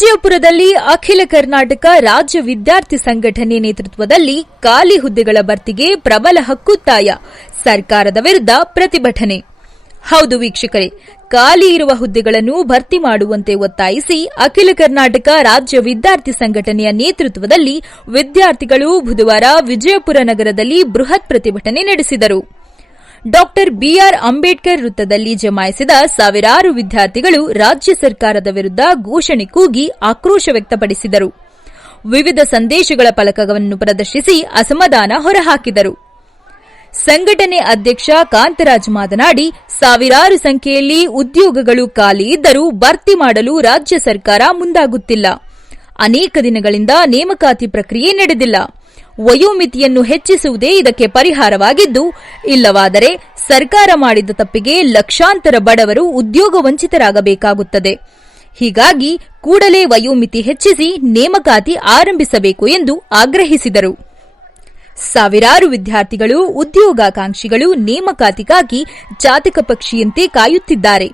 ವಿಜಯಪುರದಲ್ಲಿ ಅಖಿಲ ಕರ್ನಾಟಕ ರಾಜ್ಯ ವಿದ್ಯಾರ್ಥಿ ಸಂಘಟನೆ ನೇತೃತ್ವದಲ್ಲಿ ಖಾಲಿ ಹುದ್ದೆಗಳ ಭರ್ತಿಗೆ ಪ್ರಬಲ ಹಕ್ಕೊತ್ತಾಯ, ಸರ್ಕಾರದ ವಿರುದ್ಧ ಪ್ರತಿಭಟನೆ. ಹೌದು ವೀಕ್ಷಕರೇ, ಖಾಲಿ ಇರುವ ಹುದ್ದೆಗಳನ್ನು ಭರ್ತಿ ಮಾಡುವಂತೆ ಒತ್ತಾಯಿಸಿ ಅಖಿಲ ಕರ್ನಾಟಕ ರಾಜ್ಯ ವಿದ್ಯಾರ್ಥಿ ಸಂಘಟನೆಯ ನೇತೃತ್ವದಲ್ಲಿ ವಿದ್ಯಾರ್ಥಿಗಳು ಬುಧವಾರ ವಿಜಯಪುರ ನಗರದಲ್ಲಿ ಬೃಹತ್ ಪ್ರತಿಭಟನೆ ನಡೆಸಿದರು. ಡಾ ಬಿಆರ್ ಅಂಬೇಡ್ಕರ್ ವೃತ್ತದಲ್ಲಿ ಜಮಾಯಿಸಿದ ಸಾವಿರಾರು ವಿದ್ಯಾರ್ಥಿಗಳು ರಾಜ್ಯ ಸರ್ಕಾರದ ವಿರುದ್ಧ ಘೋಷಣೆ ಕೂಗಿ ಆಕ್ರೋಶ ವ್ಯಕ್ತಪಡಿಸಿದರು. ವಿವಿಧ ಸಂದೇಶಗಳ ಫಲಕವನ್ನು ಪ್ರದರ್ಶಿಸಿ ಅಸಮಾಧಾನ ಹೊರಹಾಕಿದರು. ಸಂಘಟನೆ ಅಧ್ಯಕ್ಷ ಕಾಂತರಾಜ್ ಮಾತನಾಡಿ, ಸಾವಿರಾರು ಸಂಖ್ಯೆಯಲ್ಲಿ ಉದ್ಯೋಗಗಳು ಖಾಲಿ ಇದ್ದರೂ ಭರ್ತಿ ಮಾಡಲು ರಾಜ್ಯ ಸರ್ಕಾರ ಮುಂದಾಗುತ್ತಿಲ್ಲ. ಅನೇಕ ದಿನಗಳಿಂದ ನೇಮಕಾತಿ ಪ್ರಕ್ರಿಯೆ ನಡೆದಿಲ್ಲ. ವಯೋಮಿತಿಯನ್ನು ಹೆಚ್ಚಿಸುವುದೇ ಇದಕ್ಕೆ ಪರಿಹಾರವಾಗಿದ್ದು, ಇಲ್ಲವಾದರೆ ಸರ್ಕಾರ ಮಾಡಿದ ತಪ್ಪಿಗೆ ಲಕ್ಷಾಂತರ ಬಡವರು ಉದ್ಯೋಗ ವಂಚಿತರಾಗಬೇಕಾಗುತ್ತದೆ. ಹೀಗಾಗಿ ಕೂಡಲೇ ವಯೋಮಿತಿ ಹೆಚ್ಚಿಸಿ ನೇಮಕಾತಿ ಆರಂಭಿಸಬೇಕು ಎಂದು ಆಗ್ರಹಿಸಿದರು. ಸಾವಿರಾರು ವಿದ್ಯಾರ್ಥಿಗಳು, ಉದ್ಯೋಗಾಕಾಂಕ್ಷಿಗಳು ನೇಮಕಾತಿಗಾಗಿ ಜಾತಕ ಪಕ್ಷಿಯಂತೆ ಕಾಯುತ್ತಿದ್ದಾರೆ.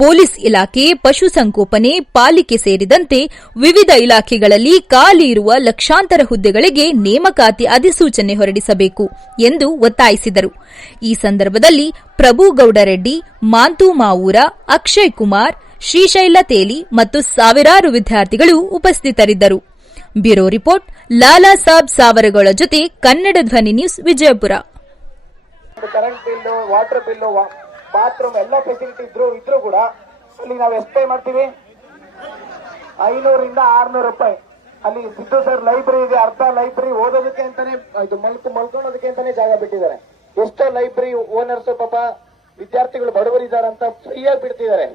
ಪೊಲೀಸ್ ಇಲಾಖೆ, ಪಶುಸಂಗೋಪನೆ, ಪಾಲಿಕೆ ಸೇರಿದಂತೆ ವಿವಿಧ ಇಲಾಖೆಗಳಲ್ಲಿ ಖಾಲಿ ಇರುವ ಲಕ್ಷಾಂತರ ಹುದ್ದೆಗಳಿಗೆ ನೇಮಕಾತಿ ಅಧಿಸೂಚನೆ ಹೊರಡಿಸಬೇಕು ಎಂದು ಒತ್ತಾಯಿಸಿದರು. ಈ ಸಂದರ್ಭದಲ್ಲಿ ಪ್ರಭುಗೌಡ ರೆಡ್ಡಿ, ಮಾಂತು ಮಾವೂರ, ಅಕ್ಷಯ್ ಕುಮಾರ್, ಶ್ರೀಶೈಲ ತೇಲಿ ಮತ್ತು ಸಾವಿರಾರು ವಿದ್ಯಾರ್ಥಿಗಳು ಉಪಸ್ಥಿತರಿದ್ದರು. ಬ್ಯೂರೋ ರಿಪೋರ್ಟ್, ಲಾಲಾ ಸಾಬ್ ಸಾವರಗಳ ಜೊತೆ ಕನ್ನಡ ಧ್ವನಿ news, Vijayapura. Current bill, water bill, bathroom ಎಲ್ಲ ಫೆಸಿಲಿಟಿ ಇದ್ರೂ ಕೂಡ ಅಲ್ಲಿ ನಾವು ಎಷ್ಟು ಪೇ ಮಾಡ್ತೀವಿ? 500 ರಿಂದ 600 ರೂಪಾಯಿ. ಅಲ್ಲಿ ಸಿದ್ದು ಸರ್ ಲೈಬ್ರರಿ ಇದೆ, ಅರ್ಧ ಲೈಬ್ರರಿ ಓದೋದಕ್ಕೆ ಅಂತಾನೆ, ಇದು ಮಲ್ಕೊಳ್ಳೋದಕ್ಕೆ ಅಂತಾನೆ ಜಾಗ ಬಿಟ್ಟಿದ್ದಾರೆ. ಎಷ್ಟೋ ಲೈಬ್ರರಿ ಓನರ್ಸ್ ಪಾಪ ವಿದ್ಯಾರ್ಥಿಗಳು ಬಡವರಿದಾರಂತ ಫ್ರೀಯಾಗಿ ಬಿಡ್ತಿದ್ದಾರೆ.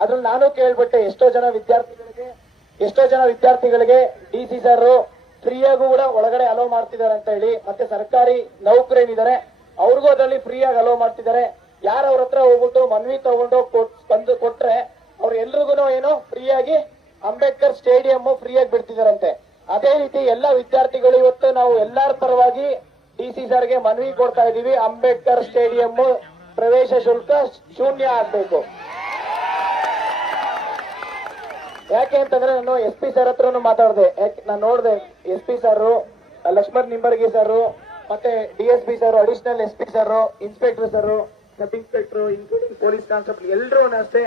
ಅದ್ರಲ್ಲಿ ನಾನು ಕೇಳ್ಬಿಟ್ಟೆ, ಎಷ್ಟೋ ಜನ ವಿದ್ಯಾರ್ಥಿಗಳಿಗೆ ಡಿಸಿ ಸರ್ ಫ್ರೀಯಾಗೂ ಕೂಡ ಒಳಗಡೆ ಅಲೋ ಮಾಡ್ತಿದ್ದಾರೆ ಅಂತ ಹೇಳಿ, ಮತ್ತೆ ಸರ್ಕಾರಿ ನೌಕರೇನಿದ್ದಾರೆ ಅವ್ರಿಗೂ ಅದರಲ್ಲಿ ಫ್ರೀಯಾಗಿ ಅಲೋ ಮಾಡ್ತಿದ್ದಾರೆ. ಯಾರ ಅವ್ರ ಹತ್ರ ಹೋಗ್ಬಿಟ್ಟು ಮನವಿ ತಗೊಂಡು ಬಂದು ಕೊಟ್ರೆ ಅವ್ರು ಎಲ್ರಿಗೂ ಏನೋ ಫ್ರೀಯಾಗಿ ಅಂಬೇಡ್ಕರ್ ಸ್ಟೇಡಿಯಂ ಫ್ರೀಯಾಗಿ ಬಿಡ್ತಿದಾರಂತೆ. ಅದೇ ರೀತಿ ಎಲ್ಲ ವಿದ್ಯಾರ್ಥಿಗಳು ಇವತ್ತು ನಾವು ಎಲ್ಲರ ಪರವಾಗಿ ಡಿಸಿ ಸರ್ಗೆ ಮನವಿ ಕೊಡ್ತಾ ಇದೀವಿ, ಅಂಬೇಡ್ಕರ್ ಸ್ಟೇಡಿಯಂ ಪ್ರವೇಶ ಶುಲ್ಕ ಶೂನ್ಯ ಆಗ್ಬೇಕು. ಯಾಕೆ ಅಂತಂದ್ರೆ ನಾನು SP ಸರ್ ಹತ್ರನು ಮಾತಾಡಿದೆ. ನಾನು ನೋಡಿದೆ, SP sir, Laxman Nimbargi sir, ಮತ್ತೆ DSP sir, additional SP sir, inspector sir, sub inspector, including police constable ಎಲ್ಲರೂ ಅಷ್ಟೇ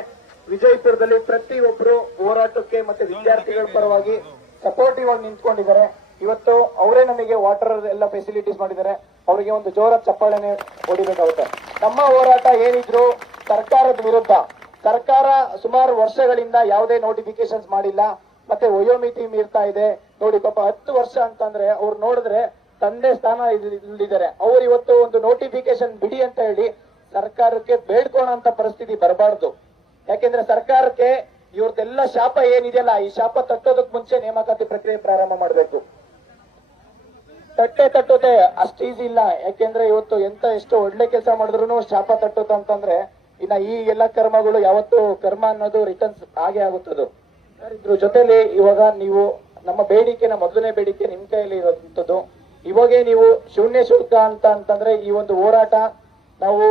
ವಿಜಯಪುರದಲ್ಲಿ ಪ್ರತಿಯೊಬ್ಬರು ಹೋರಾಟಕ್ಕೆ ಮತ್ತೆ ವಿದ್ಯಾರ್ಥಿಗಳ ಪರವಾಗಿ ಸಪೋರ್ಟಿವ್ ಆಗಿ ನಿಂತ್ಕೊಂಡಿದ್ದಾರೆ. ಇವತ್ತು ಅವರೇ ನಮಗೆ ವಾಟರ್ ಎಲ್ಲ ಫೆಸಿಲಿಟೀಸ್ ಮಾಡಿದ್ದಾರೆ. ಅವರಿಗೆ ಒಂದು ಜೋರ ಚಪ್ಪಾಳೆನೆ ಹೊಡಿಬೇಕಾಗುತ್ತೆ. ನಮ್ಮ ಹೋರಾಟ ಏನಿದ್ರು ಸರ್ಕಾರದ ವಿರುದ್ಧ. ಸರ್ಕಾರ ಸುಮಾರು ವರ್ಷಗಳಿಂದ ಯಾವುದೇ ನೋಟಿಫಿಕೇಶನ್ಸ್ ಮಾಡಿಲ್ಲ, ಮತ್ತೆ ವಯೋಮಿತಿ ಮೀರ್ತಾ ಇದೆ. ನೋಡಿ ಪಾಪ 10 ವರ್ಷ ಅಂತಂದ್ರೆ ಅವ್ರು ನೋಡಿದ್ರೆ ತಂದೆ ಸ್ಥಾನ ಇಲ್ಲಿದ್ದಾರೆ. ಅವ್ರು ಇವತ್ತು ಒಂದು ನೋಟಿಫಿಕೇಶನ್ ಬಿಡಿ ಅಂತ ಹೇಳಿ ಸರ್ಕಾರಕ್ಕೆ ಬೇಡ್ಕೊಳ್ಳೋಂತ ಪರಿಸ್ಥಿತಿ ಬರಬಾರ್ದು. ಯಾಕೆಂದ್ರೆ ಸರ್ಕಾರಕ್ಕೆ ಇವ್ರದ್ದೆಲ್ಲ ಶಾಪ ಏನಿದೆಯಲ್ಲ, ಈ ಶಾಪ ತಟ್ಟೋದಕ್ ಮುಂಚೆ ನೇಮಕಾತಿ ಪ್ರಕ್ರಿಯೆ ಪ್ರಾರಂಭ ಮಾಡಬೇಕು. ತಟ್ಟೋದೆ ಅಷ್ಟು ಈಸಿ ಇಲ್ಲ. ಯಾಕೆಂದ್ರೆ ಇವತ್ತು ಎಷ್ಟು ಒಳ್ಳೆ ಕೆಲಸ ಮಾಡಿದ್ರು ಶಾಪ ತಟ್ಟೋತ ಅಂತಂದ್ರೆ ಇನ್ನ ಈ ಎಲ್ಲ ಕರ್ಮಗಳು ಯಾವತ್ತು ಕರ್ಮ ಅನ್ನೋದು ರಿಟರ್ನ್ಸ್ ಆಗೇ ಆಗುತ್ತದು. ಇದ್ರ ಜೊತೆಲಿ ಇವಾಗ ನೀವು ನಮ್ಮ ಬೇಡಿಕೆನ, ಮೊದಲನೇ ಬೇಡಿಕೆ ನಿಮ್ ಕೈಯಲ್ಲಿ ಇರುವಂತದ್ದು, ಇವಾಗೇ ನೀವು ಶೂನ್ಯ ಶುಲ್ಕ ಅಂತಂದ್ರೆ ಈ ಒಂದು ಹೋರಾಟ ನಾವು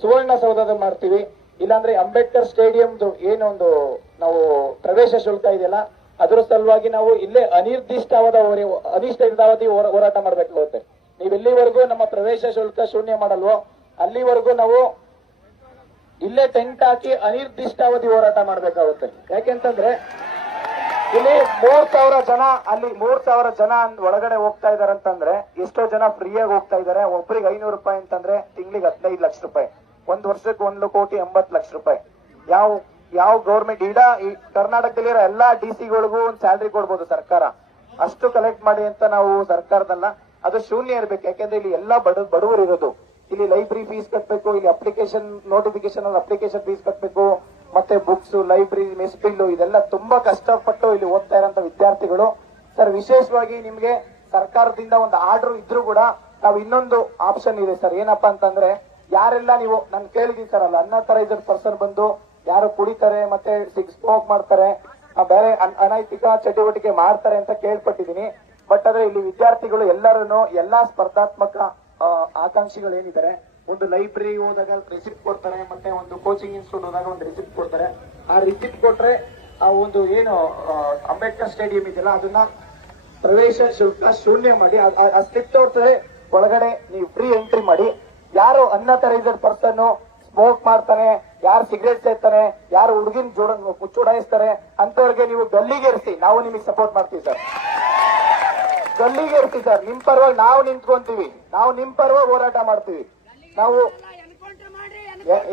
ಸುವರ್ಣಸೌಧದ ಮಾಡ್ತೀವಿ, ಇಲ್ಲಾಂದ್ರೆ ಅಂಬೇಡ್ಕರ್ ಸ್ಟೇಡಿಯಂದು ಏನೊಂದು ನಾವು ಪ್ರವೇಶ ಶುಲ್ಕ ಇದೆಯಲ್ಲ ಅದ್ರ ಸಲುವಾಗಿ ನಾವು ಇಲ್ಲೇ ಅನಿಶ್ಚಿತಾವಧಿ ಹೋರಾಟ ಮಾಡ್ಬೇಕಾಗುತ್ತೆ. ನೀವು ಎಲ್ಲಿವರೆಗೂ ನಮ್ಮ ಪ್ರವೇಶ ಶುಲ್ಕ ಶೂನ್ಯ ಮಾಡಲ್ವೋ ಅಲ್ಲಿವರೆಗೂ ನಾವು ಇಲ್ಲೇ ಟೆಂಟ್ ಹಾಕಿ ಅನಿರ್ದಿಷ್ಟಾವಧಿ ಹೋರಾಟ ಮಾಡ್ಬೇಕಾಗುತ್ತೆ. ಯಾಕೆಂತಂದ್ರೆ ಇಲ್ಲಿ 3,000 ಜನ, ಅಲ್ಲಿ 3,000 ಜನ ಒಳಗಡೆ ಹೋಗ್ತಾ ಇದಾರೆ ಅಂತಂದ್ರೆ ಎಷ್ಟೋ ಜನ ಫ್ರೀಯಾಗಿ ಹೋಗ್ತಾ ಇದಾರೆ. ಒಬ್ಬರಿಗೆ 500 ರೂಪಾಯಿ ಅಂತಂದ್ರೆ ತಿಂಗಳಿಗೆ 15 ಲಕ್ಷ ರೂಪಾಯಿ, 1 ವರ್ಷಕ್ಕೆ 1,80,00,000 ರೂಪಾಯಿ. ಯಾವ ಗೌರ್ಮೆಂಟ್ ಈ ಕರ್ನಾಟಕದಲ್ಲಿರೋ ಎಲ್ಲಾ DC-ಗಳಿಗೂ ಒಂದು ಸ್ಯಾಲ್ರಿ ಕೊಡ್ಬೋದು ಸರ್ಕಾರ. ಅಷ್ಟು ಕಲೆಕ್ಟ್ ಮಾಡಿ ಅಂತ ನಾವು ಸರ್ಕಾರದಲ್ಲ, ಅದು ಶೂನ್ಯ ಇರ್ಬೇಕು. ಯಾಕೆಂದ್ರೆ ಇಲ್ಲಿ ಎಲ್ಲಾ ಬಡವರು ಇರೋದು. ಇಲ್ಲಿ ಲೈಬ್ರರಿ ಫೀಸ್ ಕಟ್ಬೇಕು, ಇಲ್ಲಿ ಅಪ್ಲಿಕೇಶನ್ ನೋಟಿಫಿಕೇಶನ್ ಅಪ್ಲಿಕೇಶನ್ ಫೀಸ್ ಕಟ್ಬೇಕು, ಮತ್ತೆ ಬುಕ್ಸ್, ಲೈಬ್ರರಿ, ಮೆಸ್ ಬಿಲ್ಲು, ಇದೆಲ್ಲ ತುಂಬಾ ಕಷ್ಟಪಟ್ಟು ಇಲ್ಲಿ ಓದ್ತಾ ಇರೋಂತ ವಿದ್ಯಾರ್ಥಿಗಳು. ಸರ್, ವಿಶೇಷವಾಗಿ ನಿಮ್ಗೆ ಸರ್ಕಾರದಿಂದ ಒಂದು ಆರ್ಡರ್ ಇದ್ರೂ ಕೂಡ ನಾವು ಇನ್ನೊಂದು ಆಪ್ಷನ್ ಇದೆ ಸರ್. ಏನಪ್ಪಾ ಅಂತಂದ್ರೆ, ಯಾರೆಲ್ಲ ನೀವು ನಾನು ಕೇಳಿದೀನಿ ಸರ್, ಅಲ್ಲ ಅನ್ಅಥರೈಸ್ಡ್ ಪರ್ಸನ್ ಬಂದು ಯಾರು ಕುಡಿತಾರೆ ಮತ್ತೆ ಸ್ಮೋಕ್ ಮಾಡ್ತಾರೆ, ಬೇರೆ ಅನೈತಿಕ ಚಟುವಟಿಕೆ ಮಾಡ್ತಾರೆ ಅಂತ ಕೇಳ್ಪಟ್ಟಿದೀನಿ. ಬಟ್ ಆದ್ರೆ ಇಲ್ಲಿ ವಿದ್ಯಾರ್ಥಿಗಳು ಎಲ್ಲರೂ ಎಲ್ಲಾ ಸ್ಪರ್ಧಾತ್ಮಕ ಆಕಾಂಕ್ಷಿಗಳು ಏನಿದ್ದಾರೆ, ಒಂದು ಲೈಬ್ರರಿ ಹೋದಾಗ ರಿಸಿಪ್ಟ್ ಕೊಡ್ತಾರೆ, ಮತ್ತೆ ಒಂದು ಕೋಚಿಂಗ್ ಇನ್ಸ್ಟಿಟ್ಯೂಟ್ ಹೋದಾಗ ಒಂದು ರಿಸಿಪ್ಟ್ ಕೊಡ್ತಾರೆ. ಆ ರಿಸಿಪ್ಟ್ ಕೊಟ್ರೆ ಆ ಒಂದು ಏನು ಅಂಬೇಡ್ಕರ್ ಸ್ಟೇಡಿಯಂ ಇದೆಯಲ್ಲ ಅದನ್ನ ಪ್ರವೇಶ ಶುಲ್ಕ ಶೂನ್ಯ ಮಾಡಿ ಆ ಸ್ಲಿಪ್ ತೋರ್ಸದೆ ಒಳಗಡೆ ನೀವು ಫ್ರೀ ಎಂಟ್ರಿ ಮಾಡಿ. ಯಾರು ಅನ್ಅಥರೈಸ್ಡ್ ಪರ್ಸನ್ ಸ್ಮೋಕ್ ಮಾಡ್ತಾನೆ, ಯಾರು ಸಿಗರೇಟ್ ಸೇರ್ತಾನೆ, ಯಾರು ಹುಡುಗಿನ ಚುಡಾಯಿಸ್ತಾರೆ ಅಂತವ್ರಿಗೆ ನೀವು ಗಲ್ಲಿಗೆ ಇರಿಸಿ, ನಾವು ನಿಮಗೆ ಸಪೋರ್ಟ್ ಮಾಡ್ತೀವಿ ಸರ್. ಗಲ್ಲಿಗೆ ಇರ್ತೀವಿ ಸರ್, ನಿಮ್ ಪರವಾಗಿ ನಾವು ನಿಂತ್ಕೊಂತೀವಿ, ನಾವು ನಿಮ್ ಪರವಾಗಿ ಹೋರಾಟ ಮಾಡ್ತೀವಿ. ನಾವು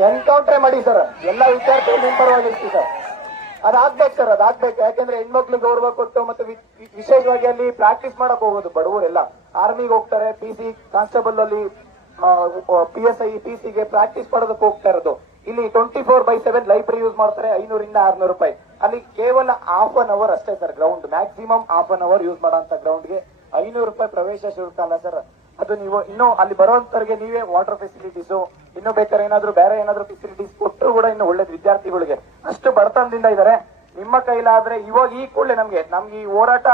ಎನ್ಕೌಂಟ್ರೆ ಮಾಡಿ ಸರ್, ಎಲ್ಲ ವಿದ್ಯಾರ್ಥಿಗಳು ನಿಮ್ ಪರವಾಗಿ ಇರ್ತೀವಿ ಸರ್. ಅದಾಗ್ಬೇಕು ಸರ್, ಅದಾಗ್ಬೇಕು. ಯಾಕಂದ್ರೆ ಹೆಣ್ಮಕ್ಳು ಗೌರವ ಕೊಟ್ಟು ಮತ್ತೆ ವಿಶೇಷವಾಗಿ ಅಲ್ಲಿ ಪ್ರಾಕ್ಟೀಸ್ ಮಾಡಕ್ ಹೋಗೋದು ಬಡವರೆಲ್ಲ. ಆರ್ಮಿಗೆ ಹೋಗ್ತಾರೆ, PC ಕಾನ್ಸ್ಟೇಬಲ್ ಅಲ್ಲಿ PSI PC ಗೆ ಪ್ರಾಕ್ಟೀಸ್ ಮಾಡೋದಕ್ಕೆ ಹೋಗ್ತಾ ಇರೋದು. ಇಲ್ಲಿ 24/7 ಲೈಬ್ರರಿ ಯೂಸ್ ಮಾಡ್ತಾರೆ, 500 - 600 ರೂಪಾಯಿ. ಅಲ್ಲಿ ಕೇವಲ ಹಾಫ್ ಅನ್ ಅವರ್ ಅಷ್ಟೇ sir ground, maximum half an hour use ಮಾಡೋಂತ ಗ್ರೌಂಡ್ಗೆ 500 ರೂಪಾಯಿ ಪ್ರವೇಶ ಶುಲ್ಕ ಅಲ್ಲ ಸರ್. ಅದು ನೀವು ಇನ್ನೂ ಅಲ್ಲಿ ಬರುವಂತವ್ರಿಗೆ ನೀವೇ ವಾಟರ್ ಫೆಸಿಲಿಟೀಸು, ಇನ್ನು ಬೇಕಾದ್ರೆ ಏನಾದ್ರು ಬೇರೆ ಏನಾದ್ರು ಫೆಸಿಲಿಟೀಸ್ ಕೊಟ್ಟರು ಕೂಡ ಇನ್ನು ಒಳ್ಳೇದು ವಿದ್ಯಾರ್ಥಿಗಳಿಗೆ. ಅಷ್ಟು ಬಡತನದಿಂದ ಇದ್ದಾರೆ. ನಿಮ್ಮ ಕೈಲಾದ್ರೆ ಇವಾಗ ಈ ಕೂಡಲೇ ನಮ್ಗೆ ಈ ಹೋರಾಟ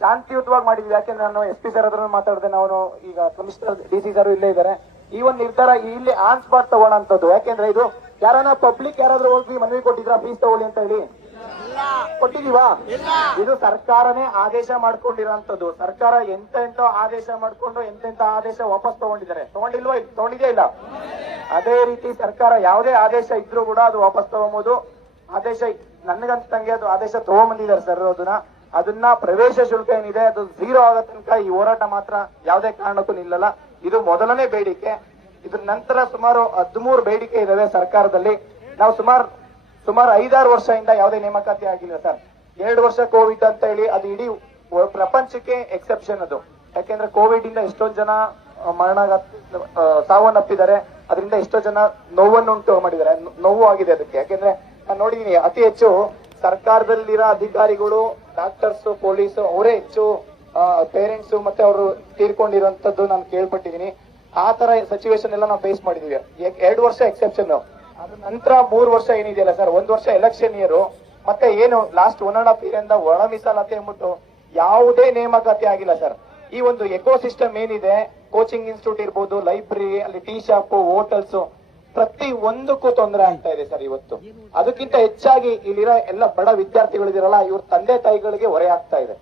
ಶಾಂತಿಯುತವಾಗಿ ಮಾಡಿದ್ವಿ. ಯಾಕೆಂದ್ರೆ ನಾನು SP ಸರ್ ಹತ್ರ ಮಾತಾಡಿದೆ, ನಾವು ಈಗ ಕಮಿಷನರ್ DC ಸರ್ ಇಲ್ಲೇ ಇದ್ದಾರೆ. ಈ ಒಂದು ನಿರ್ಧಾರ ಇಲ್ಲಿ ಆನ್ ಸ್ಪಾಟ್ ತಗೋಣಂತದ್ದು. ಯಾಕೆಂದ್ರೆ ಇದು ಯಾರನ್ನ ಪಬ್ಲಿಕ್ ಯಾರಾದ್ರೂ ಹೋಗಿ ಮನವಿ ಕೊಟ್ಟಿದ್ರ ಫೀಸ್ ತಗೊಳ್ಳಿ ಅಂತ ಹೇಳಿ ಕೊಟ್ಟಿದೀವಾ? ಇದು ಸರ್ಕಾರನೇ ಆದೇಶ ಮಾಡ್ಕೊಂಡಿರೋಂಥದ್ದು. ಸರ್ಕಾರ ಎಂತೆಂತ ಆದೇಶ ಮಾಡ್ಕೊಂಡು ಎಂತೆಂತ ಆದೇಶ ವಾಪಸ್ ತಗೊಂಡಿದ್ದಾರೆ. ತಗೊಂಡಿದ್ಯಾ ಇಲ್ಲ? ಅದೇ ರೀತಿ ಸರ್ಕಾರ ಯಾವುದೇ ಆದೇಶ ಇದ್ರೂ ಕೂಡ ಅದು ವಾಪಸ್ ತಗೊಂಬೋದು. ಆದೇಶ ನನಗಂತಂಗೆ ಅದು ಆದೇಶ ತಗೊಂಬಂದಿದ್ದಾರೆ ಸರ್. ಅದನ್ನ ಪ್ರವೇಶ ಶುಲ್ಕ ಏನಿದೆ ಅದು 0 ಆಗೋ ತನಕ ಈ ಹೋರಾಟ ಮಾತ್ರ ಯಾವುದೇ ಕಾರಣಕ್ಕೂ ನಿಲ್ಲಲ್ಲ. ಇದು ಮೊದಲನೇ ಬೇಡಿಕೆ. ಇದ್ರ ನಂತರ ಸುಮಾರು 13 ಬೇಡಿಕೆ ಇದಾವೆ ಸರ್ಕಾರದಲ್ಲಿ. ನಾವು ಸುಮಾರು 5-6 ವರ್ಷದಿಂದ ಯಾವುದೇ ನೇಮಕಾತಿ ಆಗಿಲ್ಲ ಸರ್. 2 ವರ್ಷ ಕೋವಿಡ್ ಅಂತ ಹೇಳಿ ಅದು ಇಡೀ ಪ್ರಪಂಚಕ್ಕೆ ಎಕ್ಸೆಪ್ಷನ್ ಅದು. ಯಾಕೆಂದ್ರೆ ಕೋವಿಡ್ ಇಂದ ಎಷ್ಟೊಂದು ಜನ ಸಾವನ್ನಪ್ಪಿದ್ದಾರೆ, ಅದರಿಂದ ಎಷ್ಟೋ ಜನ ನೋವನ್ನುಂಟು ಮಾಡಿದ್ದಾರೆ, ನೋವು ಆಗಿದೆ ಅದಕ್ಕೆ. ಯಾಕೆಂದ್ರೆ ನಾನು ನೋಡಿದೀನಿ ಅತಿ ಹೆಚ್ಚು ಸರ್ಕಾರದಲ್ಲಿರೋ ಅಧಿಕಾರಿಗಳು, ಡಾಕ್ಟರ್ಸ್, ಪೊಲೀಸ್ ಅವರೇ ಹೆಚ್ಚು ಪೇರೆಂಟ್ಸ್ ಮತ್ತೆ ಅವರು ತೀರ್ಕೊಂಡಿರುವಂತದ್ದು ನಾನು ಕೇಳ್ಪಟ್ಟಿದ್ದೀನಿ. ಆ ತರ ಸಿಚುವೇಶನ್ ಎಲ್ಲ ನಾವು ಫೇಸ್ ಮಾಡಿದೀವಿ. 2 ವರ್ಷ ಎಕ್ಸೆಪ್ಷನ್, ಅದ್ರ ನಂತರ 3 ವರ್ಷ ಏನಿದೆಯಲ್ಲ ಸರ್, 1 ವರ್ಷ ಎಲೆಕ್ಷನ್ ಇಯರ್, ಮತ್ತೆ ಏನು ಲಾಸ್ಟ್ 1.5 year ಇಂದ ಒಳ ಮೀಸಲಾತಿ ಅಂದ್ಬಿಟ್ಟು ಯಾವುದೇ ನೇಮಕಾತಿ ಆಗಿಲ್ಲ ಸರ್. ಈ ಒಂದು ಎಕೋಸಿಸ್ಟಮ್ ಏನಿದೆ, ಕೋಚಿಂಗ್ ಇನ್ಸ್ಟಿಟ್ಯೂಟ್ ಇರ್ಬೋದು, ಲೈಬ್ರರಿ, ಅಲ್ಲಿ ಟೀ ಶಾಪ್, ಹೋಟೆಲ್ಸ್, ಪ್ರತಿ ಒಂದಕ್ಕೂ ತೊಂದರೆ ಆಗ್ತಾ ಇದೆ ಸರ್ ಇವತ್ತು. ಅದಕ್ಕಿಂತ ಹೆಚ್ಚಾಗಿ ಇಲ್ಲಿರೋ ಎಲ್ಲ ಬಡ ವಿದ್ಯಾರ್ಥಿಗಳಿದಿರಲ್ಲ, ಇವ್ರ ತಂದೆ ತಾಯಿಗಳಿಗೆ ಹೊರೆ ಆಗ್ತಾ ಇದೆ.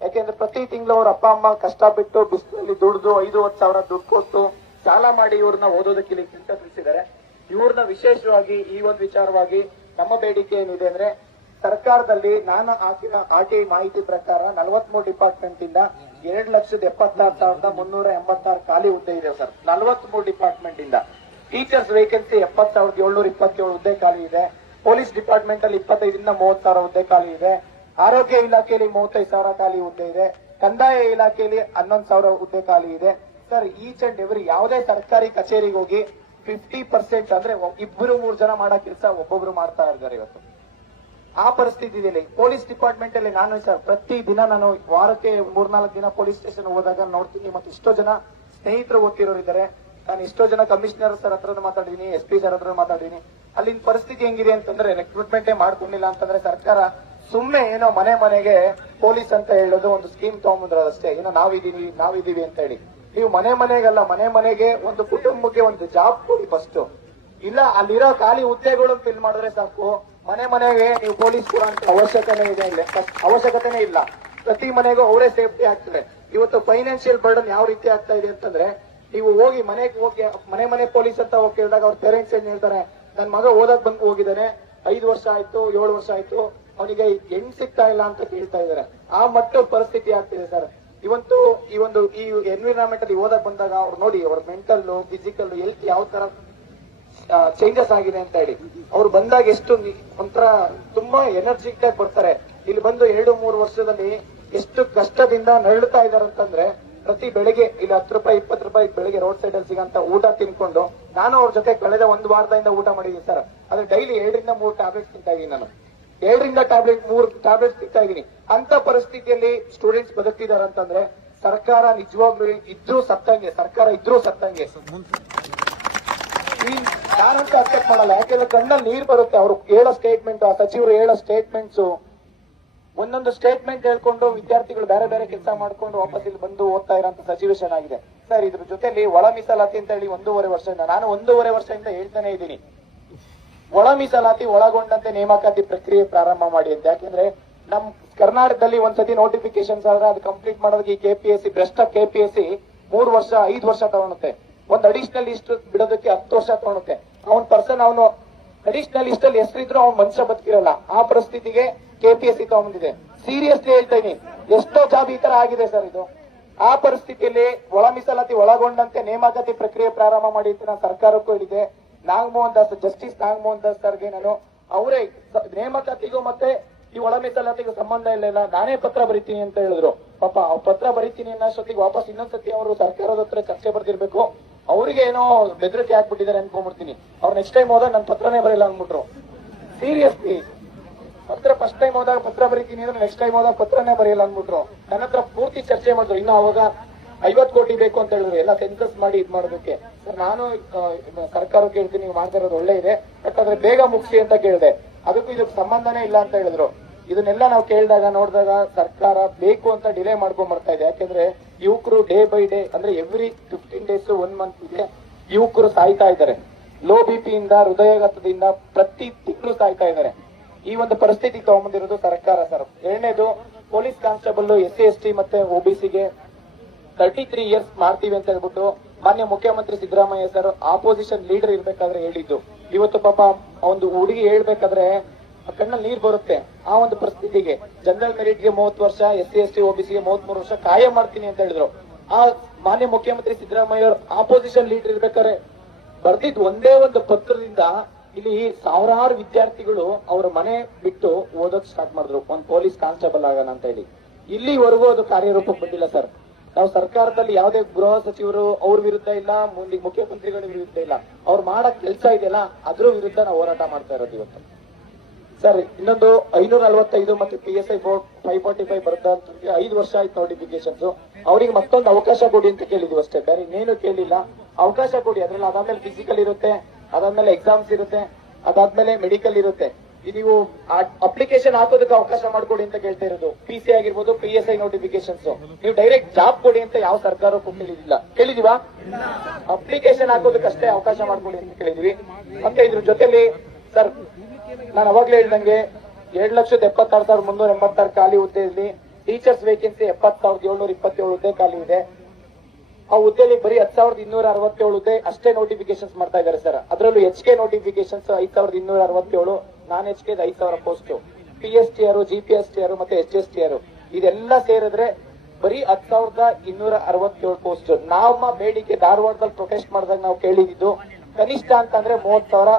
ಯಾಕೆಂದ್ರೆ ಪ್ರತಿ ತಿಂಗಳು ಅವ್ರ ಅಪ್ಪ ಅಮ್ಮ ಕಷ್ಟಪಟ್ಟು ಬಿಸಿಲಲ್ಲಿ ದುಡ್ದು 5-10 ಸಾವಿರ ದುಡ್ಡು ಕೊಟ್ಟು ಸಾಲ ಮಾಡಿ ಇವ್ರನ್ನ ಓದೋದಕ್ಕೆ ಇಲ್ಲಿ ತಿಳಿಸಿದ್ದಾರೆ. ಇವ್ರನ್ನ ವಿಶೇಷವಾಗಿ ಈ ಒಂದು ವಿಚಾರವಾಗಿ ನಮ್ಮ ಬೇಡಿಕೆ ಏನಿದೆ ಅಂದ್ರೆ, ಸರ್ಕಾರದಲ್ಲಿ ನಾನು ಹಾಕಿದ RTI ಮಾಹಿತಿ ಪ್ರಕಾರ 43 ಡಿಪಾರ್ಟ್ಮೆಂಟ್ ಇಂದ 2,76,386 ಖಾಲಿ ಹುದ್ದೆ ಇದೆ ಸರ್. 43 ಡಿಪಾರ್ಟ್ಮೆಂಟ್ ಇಂದ. ಟೀಚರ್ಸ್ ವೇಕೆನ್ಸಿ 70,727 ಹುದ್ದೆ ಖಾಲಿ ಇದೆ. ಪೊಲೀಸ್ ಡಿಪಾರ್ಟ್ಮೆಂಟ್ ಅಲ್ಲಿ 25 - 30 ಸಾವಿರ ಹುದ್ದೆ ಖಾಲಿ ಇದೆ. ಆರೋಗ್ಯ ಇಲಾಖೆಯಲ್ಲಿ 35,000 ಖಾಲಿ ಹುದ್ದೆ ಇದೆ. ಕಂದಾಯ ಇಲಾಖೆಯಲ್ಲಿ 11,000 ಹುದ್ದೆ ಖಾಲಿ ಇದೆ ಸರ್. ಈಚ್ ಅಂಡ್ ಎವ್ರಿ ಯಾವುದೇ ಸರ್ಕಾರಿ ಕಚೇರಿಗೆ ಹೋಗಿ 50% ಅಂದ್ರೆ 2-3 ಜನ ಮಾಡೋ ಕೆಲಸ ಒಬ್ಬೊಬ್ರು ಮಾಡ್ತಾ ಇದ್ದಾರೆ ಇವತ್ತು. ಆ ಪರಿಸ್ಥಿತಿ ಇದೆ. ಪೊಲೀಸ್ ಡಿಪಾರ್ಟ್ಮೆಂಟ್ ಅಲ್ಲಿ ನಾನು ಸರ್ ಪ್ರತಿ ದಿನ ನಾನು ವಾರಕ್ಕೆ 3-4 ದಿನ ಪೊಲೀಸ್ ಸ್ಟೇಷನ್ ಹೋದಾಗ ನೋಡ್ತೀನಿ. ಮತ್ತೆ ಎಷ್ಟೋ ಜನ ಸ್ನೇಹಿತರು ಗೊತ್ತಿರೋರು ಇದ್ದಾರೆ. ನಾನು ಎಷ್ಟೋ ಜನ ಕಮಿಷನರ್ ಸರ್ ಹತ್ರ ಮಾತಾಡಿದೀನಿ, SP ಸರ್ ಹತ್ರ ಮಾತಾಡಿದೀನಿ. ಅಲ್ಲಿನ ಪರಿಸ್ಥಿತಿ ಹೆಂಗಿದೆ ಅಂತಂದ್ರೆ, ರೆಕ್ರೂಟ್ಮೆಂಟೇ ಮಾಡ್ಕೊಂಡಿಲ್ಲ ಅಂತಂದ್ರೆ ಸರ್ಕಾರ ಸುಮ್ನೆ ಏನೋ ಮನೆಗೆ ಪೊಲೀಸ್ ಅಂತ ಹೇಳೋದು ಒಂದು ಸ್ಕೀಮ್ ತಗೊಂಡ್ಬಂದ್ರಷ್ಟೇ. ಏನೋ ನಾವಿದೀವಿ ಅಂತ ಹೇಳಿ. ನೀವು ಮನೆಗಲ್ಲ, ಮನೆಗೆ ಒಂದು ಕುಟುಂಬಕ್ಕೆ ಒಂದು ಜಾಬ್ ಕೊಡಿ ಫಸ್ಟ್. ಇಲ್ಲ ಅಲ್ಲಿರೋ ಖಾಲಿ ಹುದ್ದೆಗಳು ಫಿಲ್ ಮಾಡಿದ್ರೆ ಸಾಕು. ಮನೆಗೆ ನೀವು ಪೊಲೀಸ್ ಕೊಡುವಂತ ಅವಶ್ಯಕತೆನೇ ಇಲ್ಲ. ಪ್ರತಿ ಮನೆಗೂ ಅವರೇ ಸೇಫ್ಟಿ ಆಗ್ತಾರೆ. ಇವತ್ತು ಫೈನಾನ್ಷಿಯಲ್ ಬರ್ಡನ್ ಯಾವ ರೀತಿ ಆಗ್ತಾ ಇದೆ ಅಂತಂದ್ರೆ, ನೀವು ಹೋಗಿ ಮನೆಗೆ ಹೋಗಿ ಮನೆ ಪೊಲೀಸ್ ಅಂತ ಹೋಗಿ ಕೇಳಿದಾಗ ಅವ್ರ ಪೇರೆಂಟ್ಸ್ ಏನ್ ಹೇಳ್ತಾರೆ, ನನ್ ಮಗ ಓದಕ್ ಬಂದು ಹೋಗಿದ್ದಾನೆ, 5 ವರ್ಷ ಆಯ್ತು, 7 ವರ್ಷ ಆಯ್ತು, ಅವನಿಗೆ ಹೆಣ್ ಸಿಗ್ತಾ ಇಲ್ಲ ಅಂತ ಕೇಳ್ತಾ ಇದಾರೆ. ಆ ಮಟ್ಟದ ಪರಿಸ್ಥಿತಿ ಆಗ್ತಿದೆ ಸರ್ ಇವತ್ತು. ಈ ಎನ್ವಿರಾನ್ಮೆಂಟ್ ಅಲ್ಲಿ ಓದಕ್ ಬಂದಾಗ ಅವ್ರು ನೋಡಿ, ಅವ್ರ ಮೆಂಟಲ್, ಫಿಸಿಕಲ್, ಹೆಲ್ತ್ ಯಾವ ತರ ಚೇಂಜಸ್ ಆಗಿದೆ ಅಂತ ಹೇಳಿ. ಅವ್ರು ಬಂದಾಗ ಎಷ್ಟು ಒಂಥರ ತುಂಬಾ ಎನರ್ಜಿಕ್ ಆಗಿ ಬರ್ತಾರೆ. ಇಲ್ಲಿ ಬಂದು 2-3 ವರ್ಷದಲ್ಲಿ ಎಷ್ಟು ಕಷ್ಟದಿಂದ ನರಳುತ್ತಾ ಇದಾರೆ ಅಂತಂದ್ರೆ, ಪ್ರತಿ ಬೆಳಿಗ್ಗೆ ಇಲ್ಲಿ 10 ರೂಪಾಯಿ 20 ರೂಪಾಯಿ ಬೆಳಿಗ್ಗೆ ರೋಡ್ ಸೈಡ್ ಅಲ್ಲಿ ಸಿಗಂತ ಊಟ ತಿನ್ಕೊಂಡು, ನಾನು ಅವ್ರ ಜೊತೆ ಕಳೆದ 1 ವಾರದಿಂದ ಊಟ ಮಾಡಿದೀನಿ ಸರ್. ಆದ್ರೆ ಡೈಲಿ 2-3 ಟ್ಯಾಬ್ಲೆಟ್ಸ್ ತಿಂತಾ ಇದೀನಿ ನಾನು. 3 ಟ್ಯಾಬ್ಲೆಟ್ಸ್ ತಿಂತಾ ಇದೀನಿ. ಅಂತ ಪರಿಸ್ಥಿತಿಯಲ್ಲಿ ಸ್ಟೂಡೆಂಟ್ಸ್ ಬದುಕ್ತಿದಾರೆ ಅಂತಂದ್ರೆ, ಸರ್ಕಾರ ನಿಜವಾಗ್ಲೂ ಇದ್ರೂ ಸತ್ತಂಗೆ. ಯಾರಂತ ಅಕ್ಸೆಪ್ಟ್ ಮಾಡಲ್ಲ. ಯಾಕೆಂದ್ರೆ ಕಣ್ಣಲ್ಲಿ ನೀರು ಬರುತ್ತೆ. ಅವ್ರು ಹೇಳೋ ಸ್ಟೇಟ್ಮೆಂಟ್, ಆ ಸಚಿವರು ಹೇಳೋ ಸ್ಟೇಟ್ಮೆಂಟ್ಸ್, ಒಂದೊಂದು ಸ್ಟೇಟ್ಮೆಂಟ್ ಹೇಳ್ಕೊಂಡು ವಿದ್ಯಾರ್ಥಿಗಳು ಬೇರೆ ಬೇರೆ ಕೆಲಸ ಮಾಡ್ಕೊಂಡು ವಾಪಸ್ ಇಲ್ಲಿ ಬಂದು ಓದ್ತಾ ಇರೋಂತ ಸಿಚುವೇಶನ್ ಆಗಿದೆ ಸರ್. ಇದ್ರ ಜೊತೆಲಿ ಒಳ ಮೀಸಲಾತಿ ಅಂತ ಹೇಳಿ 1.5 ವರ್ಷದಿಂದ, ನಾನು 1.5 ವರ್ಷದಿಂದ ಹೇಳ್ತಾನೆ ಇದ್ದೀನಿ. ಒಳ ಮೀಸಲಾತಿ ಒಳಗೊಂಡಂತೆ ನೇಮಕಾತಿ ಪ್ರಕ್ರಿಯೆ ಪ್ರಾರಂಭ ಮಾಡಿ ಅಂತ. ಯಾಕೆಂದ್ರೆ ನಮ್ ಕರ್ನಾಟಕದಲ್ಲಿ ಒಂದ್ಸತಿ ನೋಟಿಫಿಕೇಶನ್ಸ್ ಆದ್ರೆ ಅದು ಕಂಪ್ಲೀಟ್ ಮಾಡೋದಕ್ಕೆ ಈ ಕೆಪಿಎಸ್ಸಿ ಭ್ರಷ್ಟ ಕೆಪಿಎಸ್ಸಿ 3 ವರ್ಷ 5 ವರ್ಷ ತಗೊಳುತ್ತೆ. ಒಂದ್ ಅಡಿಷನಲ್ ಲಿಸ್ಟ್ ಬಿಡೋದಕ್ಕೆ 10 ವರ್ಷ ತಗೊಳುತ್ತೆ. ಅವನು ಅಡಿಷನಲ್ ಲಿಸ್ಟ್ ಅಲ್ಲಿ ಹೆಸರಿದ್ರು ಅವ್ನ ಮನುಷ್ಯ ಬದುಕಿರಲ್ಲ. ಆ ಪರಿಸ್ಥಿತಿಗೆ ಕೆಪಿಎಸ್ಸಿ ತಗೊಂಡಿದೆ. ಸೀರಿಯಸ್ಲಿ ಹೇಳ್ತಾ ಇದೀನಿ, ಎಷ್ಟೋ ಜಾಬ್ ಈ ತರ ಆಗಿದೆ ಸರ್. ಇದು ಆ ಪರಿಸ್ಥಿತಿಯಲ್ಲಿ ಒಳ ಮೀಸಲಾತಿ ಒಳಗೊಂಡಂತೆ ನೇಮಕಾತಿ ಪ್ರಕ್ರಿಯೆ ಪ್ರಾರಂಭ ಮಾಡಿ ಅಂತ ನಾನು ಸರ್ಕಾರಕ್ಕೂ ಹೇಳಿದೆ. ಜಸ್ಟಿಸ್ ನಾಗಮೋಹನ್ ದಾಸ್ ಸರ್ಗೆ ನಾನು ಅವರೇ ನೇಮಕಾತಿಗೂ ಮತ್ತೆ ಈ ಒಳ ಮೀಸಲಾತಿಗೂ ಸಂಬಂಧ ಇಲ್ಲ, ನಾನೇ ಪತ್ರ ಬರೀತೀನಿ ಅಂತ ಹೇಳಿದ್ರು. ಪಾಪ ಅವ್ರು ಪತ್ರ ಬರೀತೀನಿ ಅನ್ನೋಷ್ಟೊತ್ತಿಗೆ ವಾಪಸ್ ಇನ್ನೊಂದ್ಸತಿ ಅವರು ಸರ್ಕಾರದ ಹತ್ರ ಚರ್ಚೆ ಬರ್ದಿರ್ಬೇಕು. ಅವ್ರಿಗೆ ಏನೋ ಬೆದರಿಕೆ ಹಾಕ್ಬಿಟ್ಟಿದ್ದಾರೆ ಅನ್ಕೊಂಡ್ಬಿಡ್ತೀನಿ. ಅವ್ರು ನೆಕ್ಸ್ಟ್ ಟೈಮ್ ಹೋದಾಗ ನನ್ನ ಪತ್ರನೇ ಬರೀಲ್ಲ ಅಂದ್ಬಿಟ್ರು. ಸೀರಿಯಸ್ಲಿ ಪತ್ರ ಫಸ್ಟ್ ಟೈಮ್ ಹೋದಾಗ ಪತ್ರ ಬರೀತೀನಿ ಅಂದ್ರೆ ನೆಕ್ಸ್ಟ್ ಟೈಮ್ ಹೋದಾಗ ಪತ್ರನೇ ಬರೆಯಲ್ಲ ಅಂದ್ಬಿಟ್ರು. ನನ್ನ ಹತ್ರ ಪೂರ್ತಿ ಚರ್ಚೆ ಮಾಡಿದ್ರು. ಇನ್ನು ಅವಾಗ 50 ಕೋಟಿ ಬೇಕು ಅಂತ ಹೇಳಿದ್ರು, ಎಲ್ಲ ಸೆನ್ಸಸ್ ಮಾಡಿ ಇದ್ ಮಾಡೋದಕ್ಕೆ. ಸರ್ ನಾನು ಸರ್ಕಾರಕ್ಕೆ ಹೇಳ್ತೀನಿ, ನೀವು ಮಾಡ್ತಾ ಇರೋದು ಒಳ್ಳೆ ಇದೆ, ಬಟ್ ಆದ್ರೆ ಬೇಗ ಮುಗಿಸಿ ಅಂತ ಕೇಳಿದೆ. ಅದಕ್ಕೂ ಇದಕ್ಕೆ ಸಂಬಂಧನೇ ಇಲ್ಲ ಅಂತ ಹೇಳಿದ್ರು. ಇದನ್ನೆಲ್ಲ ನಾವು ಕೇಳಿದಾಗ ನೋಡಿದಾಗ ಸರ್ಕಾರ ಬೇಕು ಅಂತ ಡಿಲೇ ಮಾಡ್ಕೊಂಡ್ ಬರ್ತಾ ಇದೆ. ಯಾಕೆಂದ್ರೆ ಯುವಕರು ಡೇ ಬೈ ಡೇ ಅಂದ್ರೆ ಎವ್ರಿ 15 ಡೇಸ್ 1 ಮಂತ್ ಗೆ ಯುವಕರು ಸಾಯ್ತಾ ಇದ್ದಾರೆ. ಲೋ ಬಿಪಿ ಇಂದ, ಹೃದಯಾಘಾತದಿಂದ ಪ್ರತಿ ತಿಂಗಳು ಸಾಯ್ತಾ ಇದ್ದಾರೆ. ಈ ಒಂದು ಪರಿಸ್ಥಿತಿ ತಗೊಂಡ್ಬಂದಿರೋದು ಸರ್ಕಾರ ಸರ್. ಎರಡನೇದು, ಪೊಲೀಸ್ ಕಾನ್ಸ್ಟೇಬಲ್ SC ST ಮತ್ತೆ OBCಗೆ 33 ಇಯರ್ಸ್ ಮಾಡ್ತೀವಿ ಅಂತ ಹೇಳ್ಬಿಟ್ಟು ಮಾನ್ಯ ಮುಖ್ಯಮಂತ್ರಿ ಸಿದ್ದರಾಮಯ್ಯ ಸರ್ ಆಪೋಸಿಷನ್ ಲೀಡರ್ ಇರ್ಬೇಕಾದ್ರೆ ಹೇಳಿದ್ದು. ಇವತ್ತು ಪಾಪ ಒಂದು ಹುಡುಗಿ ಹೇಳ್ಬೇಕಾದ್ರೆ ಕಣ್ಣಲ್ಲಿ ನೀರ್ ಬರುತ್ತೆ. ಆ ಒಂದು ಪರಿಸ್ಥಿತಿಗೆ ಜನರಲ್ ಮೆರಿಟ್ಗೆ 30 ವರ್ಷ, SC ST OBCಗೆ 33 ವರ್ಷ ಕಾಯ ಮಾಡ್ತೀನಿ ಅಂತ ಹೇಳಿದ್ರು. ಆ ಮಾನ್ಯ ಮುಖ್ಯಮಂತ್ರಿ ಸಿದ್ದರಾಮಯ್ಯ ಆಪೋಸಿಷನ್ ಲೀಡರ್ ಇರ್ಬೇಕಾದ್ರೆ ಬರ್ದಿದ್ ಒಂದೇ ಒಂದು ಪತ್ರದಿಂದ ಇಲ್ಲಿ ಸಾವಿರಾರು ವಿದ್ಯಾರ್ಥಿಗಳು ಅವರ ಮನೆ ಬಿಟ್ಟು ಓದೋಕ್ ಸ್ಟಾರ್ಟ್ ಮಾಡಿದ್ರು, ಒಂದು ಪೊಲೀಸ್ ಕಾನ್ಸ್ಟೇಬಲ್ ಆಗೋಣ ಅಂತ ಹೇಳಿ. ಇಲ್ಲಿವರೆಗೂ ಅದು ಕಾರ್ಯರೂಪಕ್ಕೆ ಬಂದಿಲ್ಲ ಸರ್. ನಾವು ಸರ್ಕಾರದಲ್ಲಿ ಯಾವುದೇ ಗೃಹ ಸಚಿವರು ಅವ್ರ ವಿರುದ್ಧ ಇಲ್ಲ, ಮುಖ್ಯಮಂತ್ರಿಗಳ ವಿರುದ್ಧ ಇಲ್ಲ, ಅವ್ರು ಮಾಡೋ ಕೆಲಸ ಇದೆಯಲ್ಲ ಅದ್ರ ವಿರುದ್ಧ ನಾವು ಹೋರಾಟ ಮಾಡ್ತಾ ಇರೋದು ಇವತ್ತು ಸರ್. ಇನ್ನೊಂದು 545 ಮತ್ತೆ PSI 545 ಬರ್ದ 5 ವರ್ಷ ಆಯ್ತು ನೋಟಿಫಿಕೇಶನ್ಸ್. ಅವ್ರಿಗೆ ಮತ್ತೊಂದು ಅವಕಾಶ ಕೊಡಿ ಅಂತ ಕೇಳಿದ್ವಿ ಅಷ್ಟೇ, ಬೇರೆ ಇನ್ನೇನು ಕೇಳಿಲ್ಲ. ಅವಕಾಶ ಕೊಡಿ. ಅದ್ರಲ್ಲಿ ಅದಾದ್ಮೇಲೆ ಫಿಸಿಕಲ್ ಇರುತ್ತೆ, ಅದಾದ್ಮೇಲೆ ಎಕ್ಸಾಮ್ಸ್ ಇರುತ್ತೆ, ಅದಾದ್ಮೇಲೆ ಮೆಡಿಕಲ್ ಇರುತ್ತೆ. ನೀವು ಅಪ್ಲಿಕೇಶನ್ ಹಾಕೋದಕ್ಕೆ ಅವಕಾಶ ಮಾಡ್ಕೊಡಿ ಅಂತ ಕೇಳ್ತಾ ಇರೋದು. PC ಆಗಿರ್ಬೋದು, PSI ನೋಟಿಫಿಕೇಶನ್ಸ್. ನೀವು ಡೈರೆಕ್ಟ್ ಜಾಬ್ ಕೊಡಿ ಅಂತ ಯಾವ ಸರ್ಕಾರಕ್ಕೂ ಕೇಳಿದೀವಾ? ಅಪ್ಲಿಕೇಶನ್ ಹಾಕೋದಕ್ಕಷ್ಟೇ ಅವಕಾಶ ಮಾಡ್ಕೊಡಿ ಅಂತ ಕೇಳಿದ್ವಿ. ಮತ್ತೆ ಇದ್ರ ಜೊತೆಲಿ ಸರ್ ನಾನು ಅವಾಗ್ಲೇ ಹೇಳ್ದಂಗೆ 2,76,386 ಖಾಲಿ ಹುದ್ದೆಯಲ್ಲಿ ಟೀಚರ್ಸ್ ವೇಕೆನ್ಸಿ 70,727 ಹುದ್ದೆ ಖಾಲಿ ಇದೆ. ಆ ಹುದ್ದೆಯಲ್ಲಿ ಬರೀ 10,267 ಹುದ್ದೆ ಅಷ್ಟೇ ನೋಟಿಫಿಕೇಶನ್ಸ್ ಮಾಡ್ತಾ ಇದ್ದಾರೆ ಸರ್. ಅದರಲ್ಲೂ HK ನೋಟಿಫಿಕೇಶನ್ಸ್ 5,267, ನಾನ್ HK 5,000 ಪೋಸ್ಟ್, PSTR, GPSTR ಮತ್ತೆ HSTR ಇದೆಲ್ಲ ಸೇರಿದ್ರೆ ಬರೀ 10,267 ಪೋಸ್ಟ್. ನಮ್ಮ ಬೇಡಿಕೆ ಧಾರವಾಡದಲ್ಲಿ ಪ್ರೊಟೆಸ್ಟ್ ಮಾಡಿದಾಗ ನಾವು ಕೇಳಿದ್ದು ಕನಿಷ್ಠ ಅಂತಂದ್ರೆ 30,000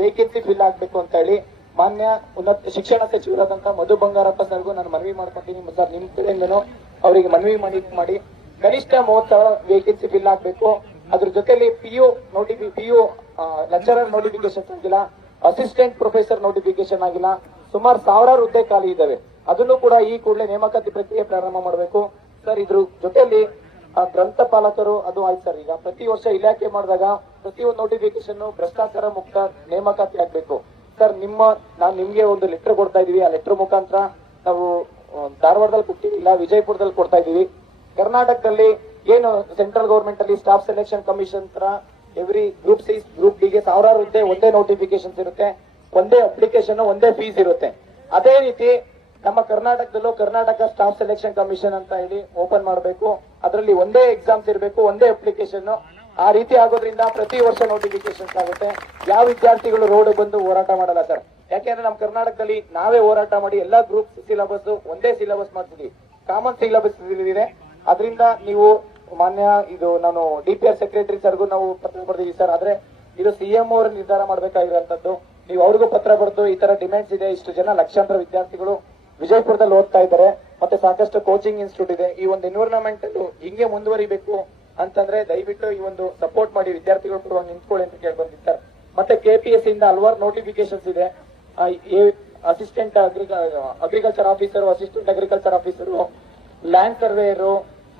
ವೇಕೆನ್ಸಿ ಫಿಲ್ ಆಗ್ಬೇಕು ಅಂತ ಹೇಳಿ ಮಾನ್ಯ ಉನ್ನತ ಶಿಕ್ಷಣ ಸಚಿವರಾದಂತ ಮಧು ಬಂಗಾರಪ್ಪ ಸರ್ಗೂ ನಾನು ಮನವಿ ಮಾಡ್ಕೊತೀನಿ ಸರ್. ನಿಮ್ ಕಡೆಯಿಂದನೂ ಅವರಿಗೆ ಮನವಿ ಮಾಡಿ ಕನಿಷ್ಠ 30,000 ವೇಕೆನ್ಸಿ ಫಿಲ್ ಆಗ್ಬೇಕು. ಅದ್ರ ಜೊತೆಲಿ PU ಲೆಕ್ಚರರ್ ನೋಟಿಫಿಕೇಶನ್ ಆಗಿಲ್ಲ, ಅಸಿಸ್ಟೆಂಟ್ ಪ್ರೊಫೆಸರ್ ನೋಟಿಫಿಕೇಶನ್ ಆಗಿಲ್ಲ. ಸುಮಾರು 1,000 ಹುದ್ದೆ ಖಾಲಿ ಇದಾವೆ. ಅದನ್ನು ಕೂಡ ಈ ಕೂಡಲೇ ನೇಮಕಾತಿ ಪ್ರಕ್ರಿಯೆ ಪ್ರಾರಂಭ ಮಾಡಬೇಕು ಸರ್. ಇದ್ರ ಜೊತೆಲಿ ಗ್ರಂಥಪಾಲಕರು ಅದು ಆಯ್ತು ಸರ್. ಈಗ ಪ್ರತಿ ವರ್ಷ ಇಲಾಖೆ ಮಾಡಿದಾಗ ಪ್ರತಿಯೊಂದು ನೋಟಿಫಿಕೇಶನ್ ಭ್ರಷ್ಟಾಚಾರ ಮುಕ್ತ ನೇಮಕಾತಿ ಆಗ್ಬೇಕು ಸರ್. ನಾನು ನಿಮ್ಗೆ ಒಂದು ಲೆಟರ್ ಕೊಡ್ತಾ ಇದೀವಿ. ಆ ಲೆಟರ್ ಮುಖಾಂತರ ನಾವು ಧಾರವಾಡದಲ್ಲಿ ಕೊಟ್ಟಿಲ್ಲ, ವಿಜಯಪುರದಲ್ಲಿ ಕೊಡ್ತಾ ಇದೀವಿ. ಕರ್ನಾಟಕದಲ್ಲಿ ಏನು ಸೆಂಟ್ರಲ್ ಗವರ್ಮೆಂಟ್ ಅಲ್ಲಿ ಸ್ಟಾಫ್ ಸೆಲೆಕ್ಷನ್ ಕಮಿಷನ್ ತರ every group C group D ಗೆ 1,000 ಹುದ್ದೆ ಒಂದೇ ನೋಟಿಫಿಕೇಶನ್ಸ್ ಇರುತ್ತೆ, ಒಂದೇ ಅಪ್ಲಿಕೇಶನ್, ಒಂದೇ ಫೀಸ್ ಇರುತ್ತೆ. ಅದೇ ರೀತಿ ನಮ್ಮ ಕರ್ನಾಟಕದಲ್ಲೂ ಕರ್ನಾಟಕ ಸ್ಟಾಫ್ ಸೆಲೆಕ್ಷನ್ ಕಮಿಷನ್ ಅಂತ ಹೇಳಿ ಓಪನ್ ಮಾಡಬೇಕು. ಅದರಲ್ಲಿ ಒಂದೇ ಎಕ್ಸಾಮ್ಸ್ ಇರಬೇಕು, ಒಂದೇ ಅಪ್ಲಿಕೇಶನ್. ಆ ರೀತಿ ಆಗೋದ್ರಿಂದ ಪ್ರತಿ ವರ್ಷ ನೋಟಿಫಿಕೇಶನ್ಸ್ ಆಗುತ್ತೆ. ಯಾವ ವಿದ್ಯಾರ್ಥಿಗಳು ರೋಡ್ ಬಂದು ಹೋರಾಟ ಮಾಡಲ್ಲ ಸರ್. ಯಾಕೆಂದ್ರೆ ನಮ್ಮ ಕರ್ನಾಟಕದಲ್ಲಿ ನಾವೇ ಹೋರಾಟ ಮಾಡಿ ಎಲ್ಲಾ ಗ್ರೂಪ್ ಸಿಲೆಬಸ್ ಒಂದೇ ಸಿಲೆಬಸ್ ಮಾಡ್ತಿದ್ವಿ, ಕಾಮನ್ ಸಿಲೆಬಸ್ ಇದೆ. ಅದರಿಂದ ನೀವು ಮಾನ್ಯ ಇದು ನಾನು DPR ಸೆಕ್ರೆಟರಿ ಸರ್ಗೂ ನಾವು ಪತ್ರ ಬರ್ದಿದ್ವಿ ಸರ್. ಆದ್ರೆ ಇದು CM ಅವರು ನಿರ್ಧಾರ ಮಾಡ್ಬೇಕಾಗಿರುವಂತದ್ದು. ನೀವು ಅವ್ರಿಗೂ ಪತ್ರ ಬರೆದು ಈ ತರ ಡಿಮ್ಯಾಂಡ್ಸ್ ಇದೆ, ಇಷ್ಟು ಜನ ಲಕ್ಷಾಂತರ ವಿದ್ಯಾರ್ಥಿಗಳು ವಿಜಯಪುರದಲ್ಲಿ ಓದ್ತಾ ಇದ್ದಾರೆ, ಮತ್ತೆ ಸಾಕಷ್ಟು ಕೋಚಿಂಗ್ ಇನ್ಸ್ಟಿಟ್ಯೂಟ್ ಇದೆ. ಈ ಒಂದು ಎನ್ವಿರಾನ್ಮೆಂಟ್ ಹಿಂಗೆ ಮುಂದುವರಿಬೇಕು ಅಂತಂದ್ರೆ ದಯವಿಟ್ಟು ಈ ಒಂದು ಸಪೋರ್ಟ್ ಮಾಡಿ ವಿದ್ಯಾರ್ಥಿಗಳು ಕೂಡ ನಿಂತ್ಕೊಳ್ಳಿ ಅಂತ ಕೇಳಿ ಬಂದಿದ್ದಾರೆ. ಮತ್ತೆ KPSC ಇಂದ ಹಲವಾರು ನೋಟಿಫಿಕೇಶನ್ಸ್ ಇದೆ. Assistant agriculture officer, assistant agriculture officer, land surveyor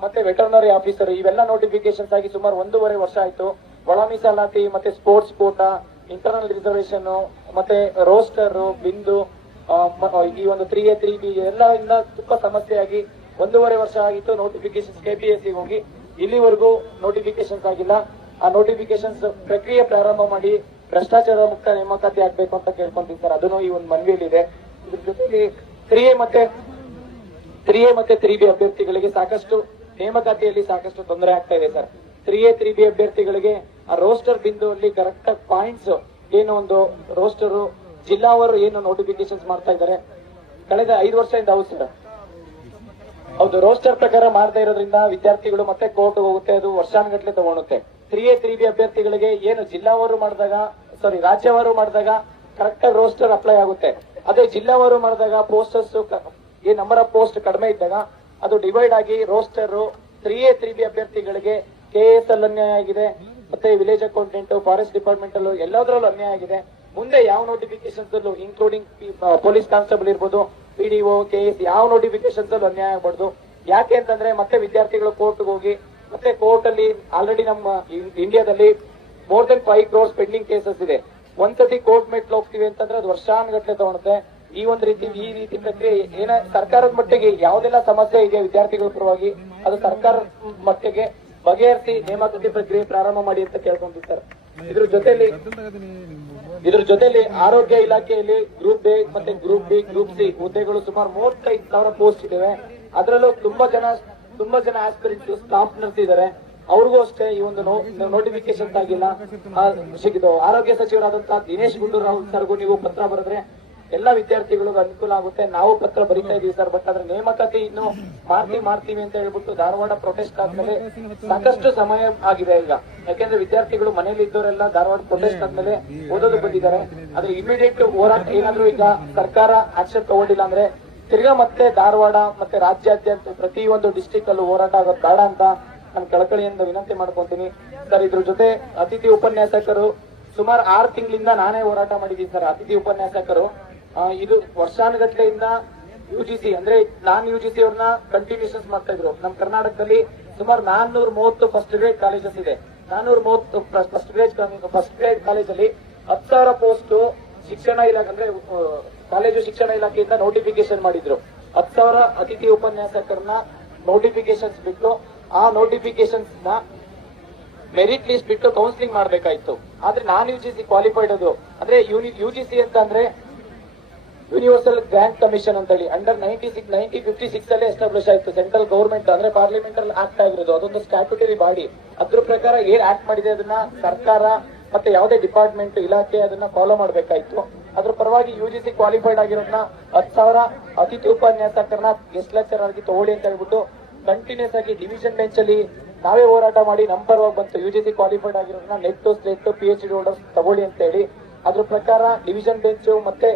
ಮತ್ತೆ ವೆಟರ್ನರಿ ಆಫೀಸರ್ ಇವೆಲ್ಲ ನೋಟಿಫಿಕೇಶನ್ಸ್ ಆಗಿ ಸುಮಾರು 1.5 ವರ್ಷ ಆಯ್ತು. ಒಳ ಮೀಸಲಾತಿ ಮತ್ತೆ ಸ್ಪೋರ್ಟ್ಸ್ ಕೋಟಾ, ಇಂಟರ್ನಲ್ ರಿಸರ್ವೇಶನ್ ಮತ್ತೆ ರೋಸ್ಟರ್, ಬಿಂದು, ಈ ಒಂದು 3A 3B ಎಲ್ಲ ಇಂದ ತುಂಬಾ ಸಮಸ್ಯೆಯಾಗಿ 1.5 ವರ್ಷ ಆಗಿತ್ತು. ನೋಟಿಫಿಕೇಶನ್ಸ್ KPSC ಹೋಗಿ ಇಲ್ಲಿವರೆಗೂ ನೋಟಿಫಿಕೇಶನ್ಸ್ ಆಗಿಲ್ಲ. ಆ ನೋಟಿಫಿಕೇಶನ್ಸ್ ಪ್ರಕ್ರಿಯೆ ಪ್ರಾರಂಭ ಮಾಡಿ ಭ್ರಷ್ಟಾಚಾರ ಮುಕ್ತ ನೇಮಕಾತಿ ಆಗ್ಬೇಕು ಅಂತ ಕೇಳ್ಕೊಂತೀನಿ ಸರ್. ಅದನ್ನು ಈ ಒಂದು ಮನವಿಯಲ್ಲಿದೆ. ಇದ್ರ ಜೊತೆಲಿ 3A ಮತ್ತೆ 3B ಅಭ್ಯರ್ಥಿಗಳಿಗೆ ಸಾಕಷ್ಟು ನೇಮಕಾತಿಯಲ್ಲಿ ಸಾಕಷ್ಟು ತೊಂದರೆ ಆಗ್ತಾ ಇದೆ ಸರ್. 3A 3B ಅಭ್ಯರ್ಥಿಗಳಿಗೆ ಆ ರೋಸ್ಟರ್ ಬಿಂದುವಲ್ಲಿ ಕರೆಕ್ಟ್ ಆಗಿ ಪಾಯಿಂಟ್ಸ್ ಏನು ಒಂದು ರೋಸ್ಟರ್ ಜಿಲ್ಲಾವಾರು ಏನು ನೋಟಿಫಿಕೇಶನ್ ಮಾಡ್ತಾ ಇದ್ದಾರೆ ಕಳೆದ 5 ವರ್ಷದಿಂದ. ಹೌದು ಸರ್, ಹೌದು. ರೋಸ್ಟರ್ ಪ್ರಕಾರ ಮಾಡದೇ ಇರೋದ್ರಿಂದ ವಿದ್ಯಾರ್ಥಿಗಳು ಮತ್ತೆ ಕೋರ್ಟ್ ಹೋಗುತ್ತೆ, ಅದು ವರ್ಷಾನುಗಟ್ಲೆ ತಗೊಳುತ್ತೆ. 3A 3B ಅಭ್ಯರ್ಥಿಗಳಿಗೆ ಏನು ಜಿಲ್ಲಾವಾರು ಮಾಡಿದಾಗ ರಾಜ್ಯವಾರು ಮಾಡಿದಾಗ ಕರೆಕ್ಟ್ ಆಗಿ ರೋಸ್ಟರ್ ಅಪ್ಲೈ ಆಗುತ್ತೆ. ಅದೇ ಜಿಲ್ಲಾವಾರು ಮಾಡಿದಾಗ ಪೋಸ್ಟರ್ಸ್ ಈ ನಂಬರ್ ಆಫ್ ಪೋಸ್ಟ್ ಕಡಿಮೆ ಇದ್ದಾಗ ಅದು ಡಿವೈಡ್ ಆಗಿ ರೋಸ್ಟರ್ 3A 3B ಅಭ್ಯರ್ಥಿಗಳಿಗೆ KS ಅಲ್ಲಿ ಅನ್ಯಾಯ ಆಗಿದೆ, ಮತ್ತೆ ವಿಲೇಜ್ ಅಕೌಂಟೆಂಟ್, ಫಾರೆಸ್ಟ್ ಡಿಪಾರ್ಟ್ಮೆಂಟ್ ಅಲ್ಲೂ ಎಲ್ಲದರಲ್ಲೂ ಅನ್ಯಾಯ ಆಗಿದೆ. ಮುಂದೆ ಯಾವ ನೋಟಿಫಿಕೇಶನ್ಸ್ ಅಲ್ಲೂ ಇನ್ಕ್ಲೂಡಿಂಗ್ ಪೊಲೀಸ್ ಕಾನ್ಸ್ಟೇಬಲ್ ಇರ್ಬೋದು, PDO, KS ಯಾವ ನೋಟಿಫಿಕೇಶನ್ಸ್ ಅಲ್ಲೂ ಅನ್ಯಾಯ ಆಗಬಾರ್ದು. ಯಾಕೆ ಅಂತಂದ್ರೆ ಮತ್ತೆ ವಿದ್ಯಾರ್ಥಿಗಳು ಕೋರ್ಟ್ ಹೋಗಿ ಮತ್ತೆ ಕೋರ್ಟ್ ಅಲ್ಲಿ ಆಲ್ರೆಡಿ ನಮ್ಮ ಇಂಡಿಯಾದಲ್ಲಿ more than 5 crores pending cases ಇದೆ. ಒಂದ್ಸತಿ ಕೋರ್ಟ್ ಮೆಟ್ಲು ಹೋಗ್ತೀವಿ ಅಂತಂದ್ರೆ ಅದು ವರ್ಷಾನುಗಟ್ಲೆ ತಗೊಳುತ್ತೆ. ಈ ರೀತಿ ಪ್ರಕ್ರಿಯೆ ಸರ್ಕಾರದ ಮಟ್ಟಿಗೆ ಯಾವ್ದೆಲ್ಲ ಸಮಸ್ಯೆ ಇದೆ ವಿದ್ಯಾರ್ಥಿಗಳ ಪರವಾಗಿ ಅದು ಸರ್ಕಾರದ ಮಟ್ಟಿಗೆ ಬಗೆಹರಿಸಿ ನೇಮಕಾತಿ ಪ್ರಕ್ರಿಯೆ ಪ್ರಾರಂಭ ಮಾಡಿ ಅಂತ ಕೇಳ್ಕೊಂಡಿರ್ತಾರೆ. ಇದ್ರ ಜೊತೆಲಿ ಆರೋಗ್ಯ ಇಲಾಖೆಯಲ್ಲಿ ಗ್ರೂಪ್ ಎ ಮತ್ತೆ ಗ್ರೂಪ್ ಬಿ, ಗ್ರೂಪ್ ಸಿ ಹುದ್ದೆಗಳು ಸುಮಾರು 35,000 ಪೋಸ್ಟ್ ಇದಾವೆ. ಅದರಲ್ಲೂ ತುಂಬಾ ಜನ ಆಸ್ಪಿರೆಂಟ್ಸ್ ಸ್ಟಾಫ್ ನರ್ಸ್ ಇದ್ದಾರೆ. ಅವ್ರಿಗೂ ಅಷ್ಟೇ ಈ ಒಂದು ನೋಟಿಫಿಕೇಶನ್ ಆಗಿಲ್ಲ. ಸಿಕ್ಕಿದ್ದು ಆರೋಗ್ಯ ಸಚಿವರಾದಂತಹ ದಿನೇಶ್ ಗುಂಡೂರಾವ್ ಸರ್ಗೂ ನೀವು ಪತ್ರ ಬರೆದ್ರೆ ಎಲ್ಲಾ ವಿದ್ಯಾರ್ಥಿಗಳಿಗೂ ಅನುಕೂಲ ಆಗುತ್ತೆ. ನಾವು ಪತ್ರ ಬರೀತಾ ಇದೀವಿ ಸರ್. ಬಟ್ ಅದ್ರ ನೇಮಕಾತಿ ಇನ್ನು ಮಾಡ್ತೀವಿ ಅಂತ ಹೇಳ್ಬಿಟ್ಟು ಧಾರವಾಡ ಪ್ರೊಟೆಸ್ಟ್ ಆದ್ಮೇಲೆ ಸಾಕಷ್ಟು ಸಮಯ ಆಗಿದೆ ಈಗ. ಯಾಕೆಂದ್ರೆ ವಿದ್ಯಾರ್ಥಿಗಳು ಮನೇಲಿ ಇದ್ದವರೆಲ್ಲ ಧಾರವಾಡ ಪ್ರೊಟೆಸ್ಟ್ ಆದ್ಮೇಲೆ ಓದೋದು ಬಂದಿದ್ದಾರೆ. ಅದ್ರ ಇಮಿಡಿಯೇಟ್ ಹೋರಾಟ ಏನಾದ್ರು ಈಗ ಸರ್ಕಾರ ಆಕ್ಷನ್ ತಗೊಂಡಿಲ್ಲ ಅಂದ್ರೆ ತಿರ್ಗಾ ಮತ್ತೆ ಧಾರವಾಡ ಮತ್ತೆ ರಾಜ್ಯಾದ್ಯಂತ ಪ್ರತಿಯೊಂದು ಡಿಸ್ಟಿಕ್ ಅಲ್ಲೂ ಹೋರಾಟ ಆಗೋದು ಬೇಡ ಅಂತ ನಾನು ಕಳಕಳಿಯಿಂದ ವಿನಂತಿ ಮಾಡ್ಕೊಂತೀನಿ ಸರ್. ಇದ್ರ ಜೊತೆ ಅತಿಥಿ ಉಪನ್ಯಾಸಕರು ಸುಮಾರು 6 ತಿಂಗಳಿಂದ ನಾನೇ ಹೋರಾಟ ಮಾಡಿದ್ದೀನಿ ಸರ್. ಅತಿಥಿ ಉಪನ್ಯಾಸಕರು ಇದು ವರ್ಷಾನುಗಟ್ಲೆಯಿಂದ UGC ಅಂದ್ರೆ ನಾನ್ UGC ಅವ್ರನ್ನ ಕಂಟಿನ್ಯೂಷನ್ಸ್ ಮಾಡ್ತಾ ಇದ್ರು. ನಮ್ಮ ಕರ್ನಾಟಕದಲ್ಲಿ ಸುಮಾರು 430 ಫಸ್ಟ್ ಗ್ರೇಡ್ ಕಾಲೇಜಸ್ ಇದೆ. 430 ಫಸ್ಟ್ ಗ್ರೇಡ್ ಕಾಲೇಜಲ್ಲಿ 10,000 ಪೋಸ್ಟ್ ಶಿಕ್ಷಣ ಇಲಾಖೆ ಅಂದ್ರೆ ಕಾಲೇಜು ಶಿಕ್ಷಣ ಇಲಾಖೆಯಿಂದ ನೋಟಿಫಿಕೇಶನ್ ಮಾಡಿದ್ರು. 10,000 ಅತಿಥಿ ಉಪನ್ಯಾಸಕರನ್ನ ನೋಟಿಫಿಕೇಶನ್ಸ್ ಬಿಟ್ಟು ಆ ನೋಟಿಫಿಕೇಶನ್ಸ್ ನ ಮೆರಿಟ್ ಲಿಸ್ಟ್ ಬಿಟ್ಟು ಕೌನ್ಸಿಲಿಂಗ್ ಮಾಡಬೇಕಾಯ್ತು. ಆದ್ರೆ ನಾನ್ UGC ಕ್ವಾಲಿಫೈಡ್ ಅದು ಅಂದ್ರೆ UGC ಅಂತ ಅಂದ್ರೆ ಯೂನಿವರ್ಸಲ್ ಗ್ರಾಂಟ್ ಕಮಿಷನ್ ಅಂತ ಹೇಳಿ ಅಂಡರ್ 1956 ಅಲ್ಲೇ ಎಸ್ಟಾಬ್ಲಿಷ್ ಆಯ್ತು. ಸೆಂಟ್ರಲ್ ಗವರ್ಮೆಂಟ್ ಅಂದ್ರೆ ಪಾರ್ಲಿಮೆಂಟಲ್ ಆಕ್ಟ್ ಆಗಿರೋದು. ಅದೊಂದು ಸ್ಟ್ಯಾಟ್ಯೂಟರಿ ಬಾಡಿ. ಅದ್ರ ಪ್ರಕಾರ ಏನ್ ಆಕ್ಟ್ ಮಾಡಿದೆ ಅದನ್ನ ಸರ್ಕಾರ ಮತ್ತೆ ಯಾವುದೇ ಡಿಪಾರ್ಟ್ಮೆಂಟ್ ಇಲಾಖೆ ಅದನ್ನ ಫಾಲೋ ಮಾಡಬೇಕಾಯ್ತು. ಅದ್ರ ಪರವಾಗಿ UGC ಕ್ವಾಲಿಫೈಡ್ ಆಗಿರೋದನ್ನ 10,000 ಅತಿಥಿ ಉಪನ್ಯಾಸಕರನ್ನ ಗೆಸ್ಟ್ ಲೆಕ್ಚರ್ ಆಗಿ ತಗೊಳ್ಳಿ ಅಂತ ಹೇಳ್ಬಿಟ್ಟು ಕಂಟಿನ್ಯೂಸ್ ಆಗಿ ಡಿವಿಷನ್ ಬೆಂಚ್ ಅಲ್ಲಿ ನಾವೇ ಹೋರಾಟ ಮಾಡಿ ನಮ್ಮ ಪರವಾಗಿ ಬಂತು. UGC ಕ್ವಾಲಿಫೈಡ್ ಆಗಿರೋದನ್ನ ನೆಟ್ ಸ್ಟೇಟ್ PhD ಹೋಲ್ಡರ್ಸ್ ತಗೊಳ್ಳಿ ಅಂತ ಹೇಳಿ ಅದ್ರ ಪ್ರಕಾರ ಡಿವಿಷನ್ ಬೆಂಚ್ ಮತ್ತೆ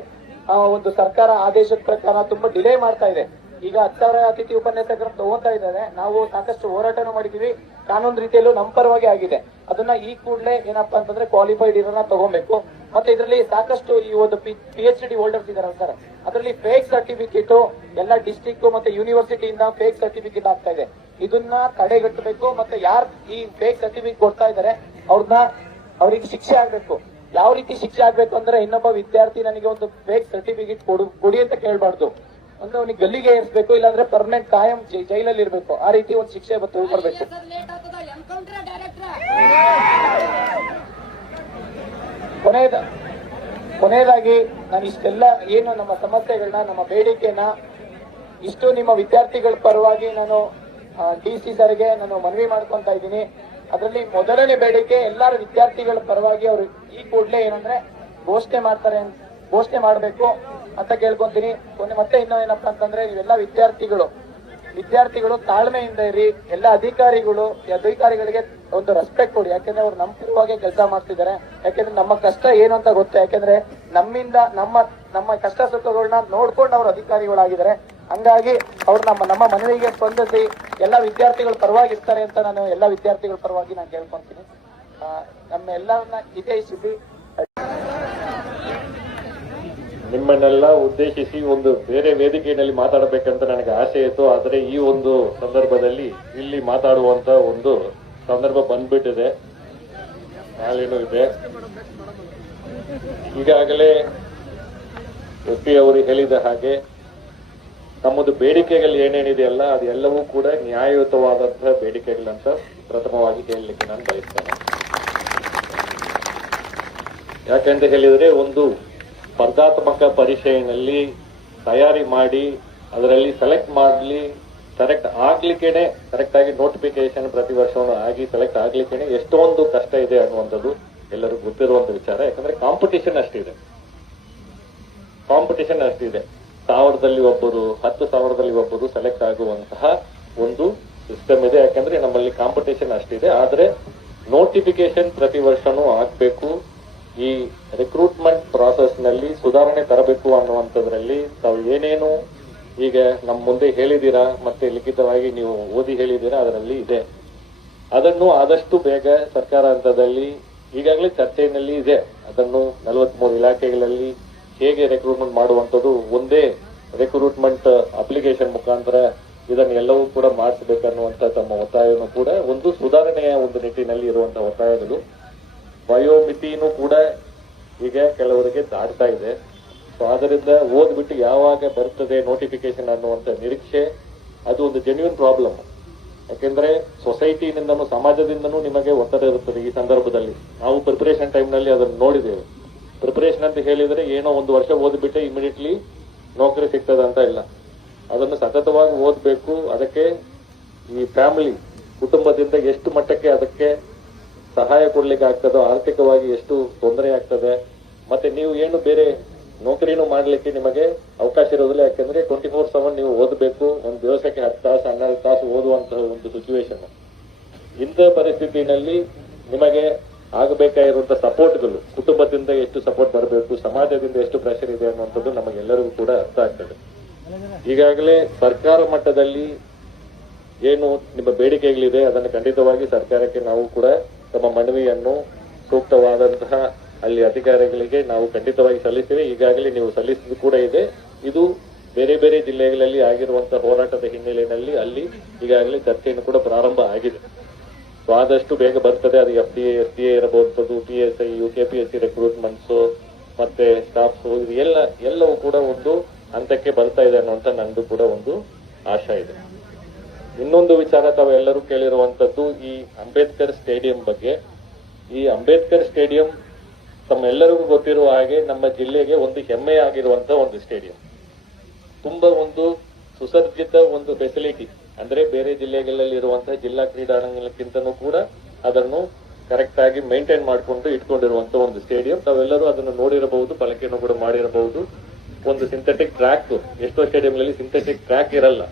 ಒಂದು ಸರ್ಕಾರ ಆದೇಶದ ಪ್ರಕಾರ ತುಂಬಾ ಡಿಲೇ ಮಾಡ್ತಾ ಇದೆ. ಈಗ 10,000 ಅತಿಥಿ ಉಪನ್ಯಾಸಕರನ್ನು ತಗೋತಾ ಇದ್ದಾರೆ. ನಾವು ಸಾಕಷ್ಟು ಹೋರಾಟನೂ ಮಾಡಿದೀವಿ. ಕಾನೂನು ರೀತಿಯಲ್ಲೂ ನಮ್ಮ ಪರವಾಗಿ ಆಗಿದೆ. ಅದನ್ನ ಈ ಕೂಡಲೇ ಏನಪ್ಪಾ ಅಂತಂದ್ರೆ ಕ್ವಾಲಿಫೈಡ್ ಇರೋನ್ನ ತಗೋಬೇಕು. ಮತ್ತೆ ಇದರಲ್ಲಿ ಸಾಕಷ್ಟು ಈ ಒಂದು PhD ಹೋಲ್ಡರ್ಸ್ ಇದಾರಲ್ಲ ಸರ್, ಅದರಲ್ಲಿ ಫೇಕ್ ಸರ್ಟಿಫಿಕೇಟ್ ಎಲ್ಲ ಡಿಸ್ಟ್ರಿಕ್ಟ್ ಮತ್ತೆ ಯೂನಿವರ್ಸಿಟಿಯಿಂದ ಫೇಕ್ ಸರ್ಟಿಫಿಕೇಟ್ ಆಗ್ತಾ ಇದೆ. ಇದನ್ನ ತಡೆಗಟ್ಟಬೇಕು. ಮತ್ತೆ ಯಾರು ಈ ಫೇಕ್ ಸರ್ಟಿಫಿಕೇಟ್ ಕೊಡ್ತಾ ಇದಾರೆ ಅವ್ರಿಗೆ ಶಿಕ್ಷೆ ಆಗ್ಬೇಕು. ಯಾವ ರೀತಿ ಶಿಕ್ಷೆ ಆಗ್ಬೇಕು ಅಂದ್ರೆ ಇನ್ನೊಬ್ಬ ವಿದ್ಯಾರ್ಥಿ ನನಗೆ ಒಂದು ಫೇಕ್ ಸರ್ಟಿಫಿಕೇಟ್ ಕೊಡಿ ಅಂತ ಕೇಳಬಾರ್ದು. ಒಂದು ಅವನಿಗೆ ಗಲ್ಲಿಗೆ ಏರಿಸಬೇಕು, ಇಲ್ಲಾಂದ್ರೆ ಪರ್ಮನೆಂಟ್ ಕಾಯಂ ಜೈಲಲ್ಲಿ ಇರಬೇಕು. ಆ ರೀತಿ ಒಂದು ಶಿಕ್ಷೆ ಬರಬೇಕು. ಕೊನೆಯದಾಗಿ ನಾನು ಇಷ್ಟೆಲ್ಲ ಏನು ನಮ್ಮ ಸಮಸ್ಯೆಗಳನ್ನ ನಮ್ಮ ಬೇಡಿಕೆನ ಇಷ್ಟು ನಿಮ್ಮ ವಿದ್ಯಾರ್ಥಿಗಳ ಪರವಾಗಿ ನಾನು DC ಸರ್ಗೆ ನಾನು ಮನವಿ ಮಾಡ್ಕೊಂತ ಇದ್ದೀನಿ. ಅದರಲ್ಲಿ ಮೊದಲನೇ ಬೇಡಿಕೆ ಎಲ್ಲರ ವಿದ್ಯಾರ್ಥಿಗಳ ಪರವಾಗಿ ಅವರು ಈ ಕೂಡಲೇ ಏನಂದ್ರೆ ಘೋಷಣೆ ಮಾಡಬೇಕು ಅಂತ ಕೇಳ್ಕೊಂತೀನಿ. ಮತ್ತೆ ಇನ್ನೂ ಏನಪ್ಪಾ ಅಂತಂದ್ರೆ ನೀವೆಲ್ಲ ವಿದ್ಯಾರ್ಥಿಗಳು ತಾಳ್ಮೆಯಿಂದ ಇರಿ. ಎಲ್ಲ ಅಧಿಕಾರಿಗಳಿಗೆ ಒಂದು ರೆಸ್ಪೆಕ್ಟ್ ಕೊಡಿ. ಯಾಕಂದ್ರೆ ಅವ್ರು ನಮ್ಮ ಪರವಾಗಿ ಕೆಲಸ ಮಾಡ್ತಿದ್ದಾರೆ. ಯಾಕಂದ್ರೆ ನಮ್ಮ ಕಷ್ಟ ಏನು ಅಂತ ಗೊತ್ತು. ಯಾಕಂದ್ರೆ ನಮ್ಮಿಂದ ನಮ್ಮ ಕಷ್ಟ ಸುಖಗಳನ್ನ ನೋಡ್ಕೊಂಡು ಅವ್ರ ಅಧಿಕಾರಿಗಳಾಗಿದ್ದಾರೆ. ಹಂಗಾಗಿ ಅವ್ರು ನಮ್ಮ ಮನವಿಗೆ ಸ್ಪಂದಿಸಿ ಎಲ್ಲ ವಿದ್ಯಾರ್ಥಿಗಳ ಪರವಾಗಿ ಇರ್ತಾರೆ ಅಂತ ನಾನು ಎಲ್ಲ ವಿದ್ಯಾರ್ಥಿಗಳ ಪರವಾಗಿ ನಾನು ಕೇಳ್ಕೊಂತೀನಿ. ನಮ್ಮ ಎಲ್ಲರನ್ನ ಹಿತೈಷಿಸಿ ನಿಮ್ಮನ್ನೆಲ್ಲ ಉದ್ದೇಶಿಸಿ ಒಂದು ಬೇರೆ ವೇದಿಕೆಯಲ್ಲಿ ಮಾತಾಡಬೇಕಂತ ನನಗೆ ಆಸೆ ಇತ್ತು. ಆದರೆ ಈ ಒಂದು ಸಂದರ್ಭದಲ್ಲಿ ಇಲ್ಲಿ ಮಾತಾಡುವಂತ ಒಂದು ಸಂದರ್ಭ ಬಂದ್ಬಿಟ್ಟಿದೆ. ನಾಳೆನೂ ಇದೆ. ಈಗಾಗಲೇ SP ಅವರು ಹೇಳಿದ ಹಾಗೆ ನಮ್ಮದು ಬೇಡಿಕೆಗಳು ಏನೇನಿದೆಯಲ್ಲ ಅದೆಲ್ಲವೂ ಕೂಡ ನ್ಯಾಯಯುತವಾದಂತಹ ಬೇಡಿಕೆಗಳಂತ ಪ್ರಥಮವಾಗಿ ಹೇಳಲಿಕ್ಕೆ ನಾನು ಬಯಸ್ತೇನೆ. ಯಾಕಂತ ಹೇಳಿದ್ರೆ ಒಂದು ಸ್ಪರ್ಧಾತ್ಮಕ ಪರೀಕ್ಷೆಯಲ್ಲಿ ತಯಾರಿ ಮಾಡಿ ಅದರಲ್ಲಿ ಸೆಲೆಕ್ಟ್ ಮಾಡಲಿ ಸೆಲೆಕ್ಟ್ ಆಗ್ಲಿಕ್ಕೇನೆ ಕರೆಕ್ಟ್ ಆಗಿ ನೋಟಿಫಿಕೇಶನ್ ಪ್ರತಿ ವರ್ಷವೂ ಆಗಿ ಸೆಲೆಕ್ಟ್ ಆಗ್ಲಿಕ್ಕೇನೆ ಎಷ್ಟೊಂದು ಕಷ್ಟ ಇದೆ ಅನ್ನುವಂಥದ್ದು ಎಲ್ಲರಿಗೂ ಗೊತ್ತಿರುವಂತ ವಿಚಾರ. ಯಾಕಂದ್ರೆ ಕಾಂಪಿಟೇಷನ್ ಅಷ್ಟಿದೆ 1000ದಲ್ಲಿ ಒಬ್ಬರು 10,000ದಲ್ಲಿ ಒಬ್ಬರು ಸೆಲೆಕ್ಟ್ ಆಗುವಂತಹ ಒಂದು ಸಿಸ್ಟಮ್ ಇದೆ. ಯಾಕಂದ್ರೆ ನಮ್ಮಲ್ಲಿ ಕಾಂಪಿಟೇಷನ್ ಅಷ್ಟಿದೆ. ಆದ್ರೆ ನೋಟಿಫಿಕೇಶನ್ ಪ್ರತಿ ವರ್ಷನೂ ಆಗ್ಬೇಕು. ಈ ರಿಕ್ರೂಟ್ಮೆಂಟ್ ಪ್ರಾಸೆಸ್ ನಲ್ಲಿ ಸುಧಾರಣೆ ತರಬೇಕು ಅನ್ನುವಂಥದ್ರಲ್ಲಿ ತಾವು ಏನೇನು ಈಗ ನಮ್ಮ ಮುಂದೆ ಹೇಳಿದೀರಾ ಮತ್ತೆ ಲಿಖಿತವಾಗಿ ನೀವು ಓದಿ ಹೇಳಿದೀರಾ ಅದರಲ್ಲಿ ಇದೆ. ಅದನ್ನು ಆದಷ್ಟು ಬೇಗ ಸರ್ಕಾರ ಹಂತದಲ್ಲಿ ಈಗಾಗಲೇ ಚರ್ಚೆಯಲ್ಲಿ ಇದೆ. ಅದನ್ನು 43 ಇಲಾಖೆಗಳಲ್ಲಿ ಹೇಗೆ ರಿಕ್ರೂಟ್ಮೆಂಟ್ ಮಾಡುವಂಥದ್ದು ಒಂದೇ ರಿಕ್ರೂಟ್ಮೆಂಟ್ ಅಪ್ಲಿಕೇಶನ್ ಮುಖಾಂತರ ಇದನ್ನೆಲ್ಲವೂ ಕೂಡ ಮಾಡಿಸಬೇಕನ್ನುವಂತ ತಮ್ಮ ಒತ್ತಾಯವನ್ನು ಕೂಡ ಒಂದು ಸುಧಾರಣೆಯ ಒಂದು ನಿಟ್ಟಿನಲ್ಲಿ ಇರುವಂತಹ ಒತ್ತಾಯಗಳು. ವಯೋಮಿತಿನೂ ಕೂಡ ಈಗ ಕೆಲವರಿಗೆ ದಾಟ್ತಾ ಇದೆ. ಸೊ ಆದ್ದರಿಂದ ಓದ್ಬಿಟ್ಟು ಯಾವಾಗ ಬರ್ತದೆ ನೋಟಿಫಿಕೇಶನ್ ಅನ್ನುವಂತ ನಿರೀಕ್ಷೆ ಅದು ಒಂದು ಜೆನ್ಯೂನ್ ಪ್ರಾಬ್ಲಮ್. ಯಾಕೆಂದ್ರೆ ಸೊಸೈಟಿನಿಂದನೂ ಸಮಾಜದಿಂದನೂ ನಿಮಗೆ ಒತ್ತಡ ಇರುತ್ತದೆ. ಈ ಸಂದರ್ಭದಲ್ಲಿ ನಾವು ಪ್ರಿಪರೇಷನ್ ಟೈಮ್ ನಲ್ಲಿ ಅದನ್ನು ನೋಡಿದ್ದೇವೆ. ಪ್ರಿಪರೇಷನ್ ಅಂತ ಹೇಳಿದ್ರೆ ಏನೋ ಒಂದು ವರ್ಷ ಓದ್ಬಿಟ್ಟೆ ಇಮಿಡಿಯೇಟ್ಲಿ ನೌಕರಿ ಸಿಗ್ತದೆ ಅಂತ ಇಲ್ಲ. ಅದನ್ನು ಸತತವಾಗಿ ಓದಬೇಕು. ಅದಕ್ಕೆ ಈ ಫ್ಯಾಮಿಲಿ ಕುಟುಂಬದಿಂದ ಎಷ್ಟು ಮಟ್ಟಕ್ಕೆ ಅದಕ್ಕೆ ಸಹಾಯ ಕೊಡ್ಲಿಕ್ಕೆ ಆಗ್ತದೋ, ಆರ್ಥಿಕವಾಗಿ ಎಷ್ಟು ತೊಂದರೆ ಆಗ್ತದೆ, ಮತ್ತೆ ನೀವು ಏನು ಬೇರೆ ನೌಕರಿನೂ ಮಾಡ್ಲಿಕ್ಕೆ ನಿಮಗೆ ಅವಕಾಶ ಇರೋದಿಲ್ಲ. ಯಾಕಂದ್ರೆ 24/7 ನೀವು ಓದಬೇಕು. ಒಂದು ದಿವಸಕ್ಕೆ 10 ತಾಸು 12 ತಾಸು ಓದುವಂತಹ ಒಂದು ಸಿಚುವೇಶನ್. ಇಂಥ ಪರಿಸ್ಥಿತಿನಲ್ಲಿ ನಿಮಗೆ ಆಗಬೇಕಾಗಿರುವಂತಹ ಸಪೋರ್ಟ್ಗಳು ಕುಟುಂಬದಿಂದ ಎಷ್ಟು ಸಪೋರ್ಟ್ ಬರಬೇಕು, ಸಮಾಜದಿಂದ ಎಷ್ಟು ಪ್ರೆಷರ್ ಇದೆ ಅನ್ನುವಂಥದ್ದು ನಮಗೆಲ್ಲರಿಗೂ ಕೂಡ ಅರ್ಥ ಆಗ್ತದೆ. ಈಗಾಗಲೇ ಸರ್ಕಾರ ಮಟ್ಟದಲ್ಲಿ ಏನು ನಿಮ್ಮ ಬೇಡಿಕೆಗಳಿದೆ ಅದನ್ನು ಖಂಡಿತವಾಗಿ ಸರ್ಕಾರಕ್ಕೆ ನಾವು ಕೂಡ ತಮ್ಮ ಮನವಿಯನ್ನು ಸೂಕ್ತವಾದಂತಹ ಅಲ್ಲಿ ಅಧಿಕಾರಿಗಳಿಗೆ ನಾವು ಖಂಡಿತವಾಗಿ ಸಲ್ಲಿಸ್ತೇವೆ. ಈಗಾಗಲೇ ನೀವು ಸಲ್ಲಿಸಿದ್ದು ಕೂಡ ಇದೆ. ಇದು ಬೇರೆ ಬೇರೆ ಜಿಲ್ಲೆಗಳಲ್ಲಿ ಆಗಿರುವಂತಹ ಹೋರಾಟದ ಹಿನ್ನೆಲೆಯಲ್ಲಿ ಅಲ್ಲಿ ಈಗಾಗಲೇ ಚರ್ಚೆಯನ್ನು ಕೂಡ ಪ್ರಾರಂಭ ಆಗಿದೆ. ಸೊ ಆದಷ್ಟು ಬೇಗ ಬರ್ತದೆ. ಅದು FDA SDA ಇರಬಹುದು, PSI UKPSC ರಿಕ್ರೂಟ್ಮೆಂಟ್ಸ್ ಮತ್ತೆ ಸ್ಟಾಫ್ಸ್ ಇದು ಎಲ್ಲವೂ ಕೂಡ ಒಂದು ಹಂತಕ್ಕೆ ಬರ್ತಾ ಇದೆ ಅನ್ನುವಂತ ನಂದು ಕೂಡ ಒಂದು ಆಶಾ ಇದೆ. ಇನ್ನೊಂದು ವಿಚಾರ ತಾವೆಲ್ಲರೂ ಕೇಳಿರುವಂತದ್ದು ಈ ಅಂಬೇಡ್ಕರ್ ಸ್ಟೇಡಿಯಂ ಬಗ್ಗೆ. ಈ ಅಂಬೇಡ್ಕರ್ ಸ್ಟೇಡಿಯಂ ತಮ್ಮೆಲ್ಲರಿಗೂ ಗೊತ್ತಿರುವ ಹಾಗೆ ನಮ್ಮ ಜಿಲ್ಲೆಗೆ ಒಂದು ಹೆಮ್ಮೆ ಆಗಿರುವಂತಹ ಒಂದು ಸ್ಟೇಡಿಯಂ. ತುಂಬಾ ಒಂದು ಸುಸಜ್ಜಿತ ಒಂದು ಫೆಸಿಲಿಟಿ. ಅಂದ್ರೆ ಬೇರೆ ಜಿಲ್ಲೆಗಳಲ್ಲಿ ಇರುವಂತಹ ಜಿಲ್ಲಾ ಕ್ರೀಡಾಂಗಣಕ್ಕಿಂತನೂ ಕೂಡ ಅದನ್ನು ಕರೆಕ್ಟ್ ಆಗಿ ಮೇಂಟೈನ್ ಮಾಡಿಕೊಂಡು ಇಟ್ಕೊಂಡಿರುವಂತಹ ಒಂದು ಸ್ಟೇಡಿಯಂ. ತಾವೆಲ್ಲರೂ ಅದನ್ನು ನೋಡಿರಬಹುದು, ಬಳಕೆಯನ್ನು ಕೂಡ ಮಾಡಿರಬಹುದು. ಒಂದು ಸಿಂಥೆಟಿಕ್ ಟ್ರ್ಯಾಕ್, ಎಷ್ಟೋ ಸ್ಟೇಡಿಯಂಗಳಲ್ಲಿ ಸಿಂಥೆಟಿಕ್ ಟ್ರ್ಯಾಕ್ ಇರಲ್ಲ.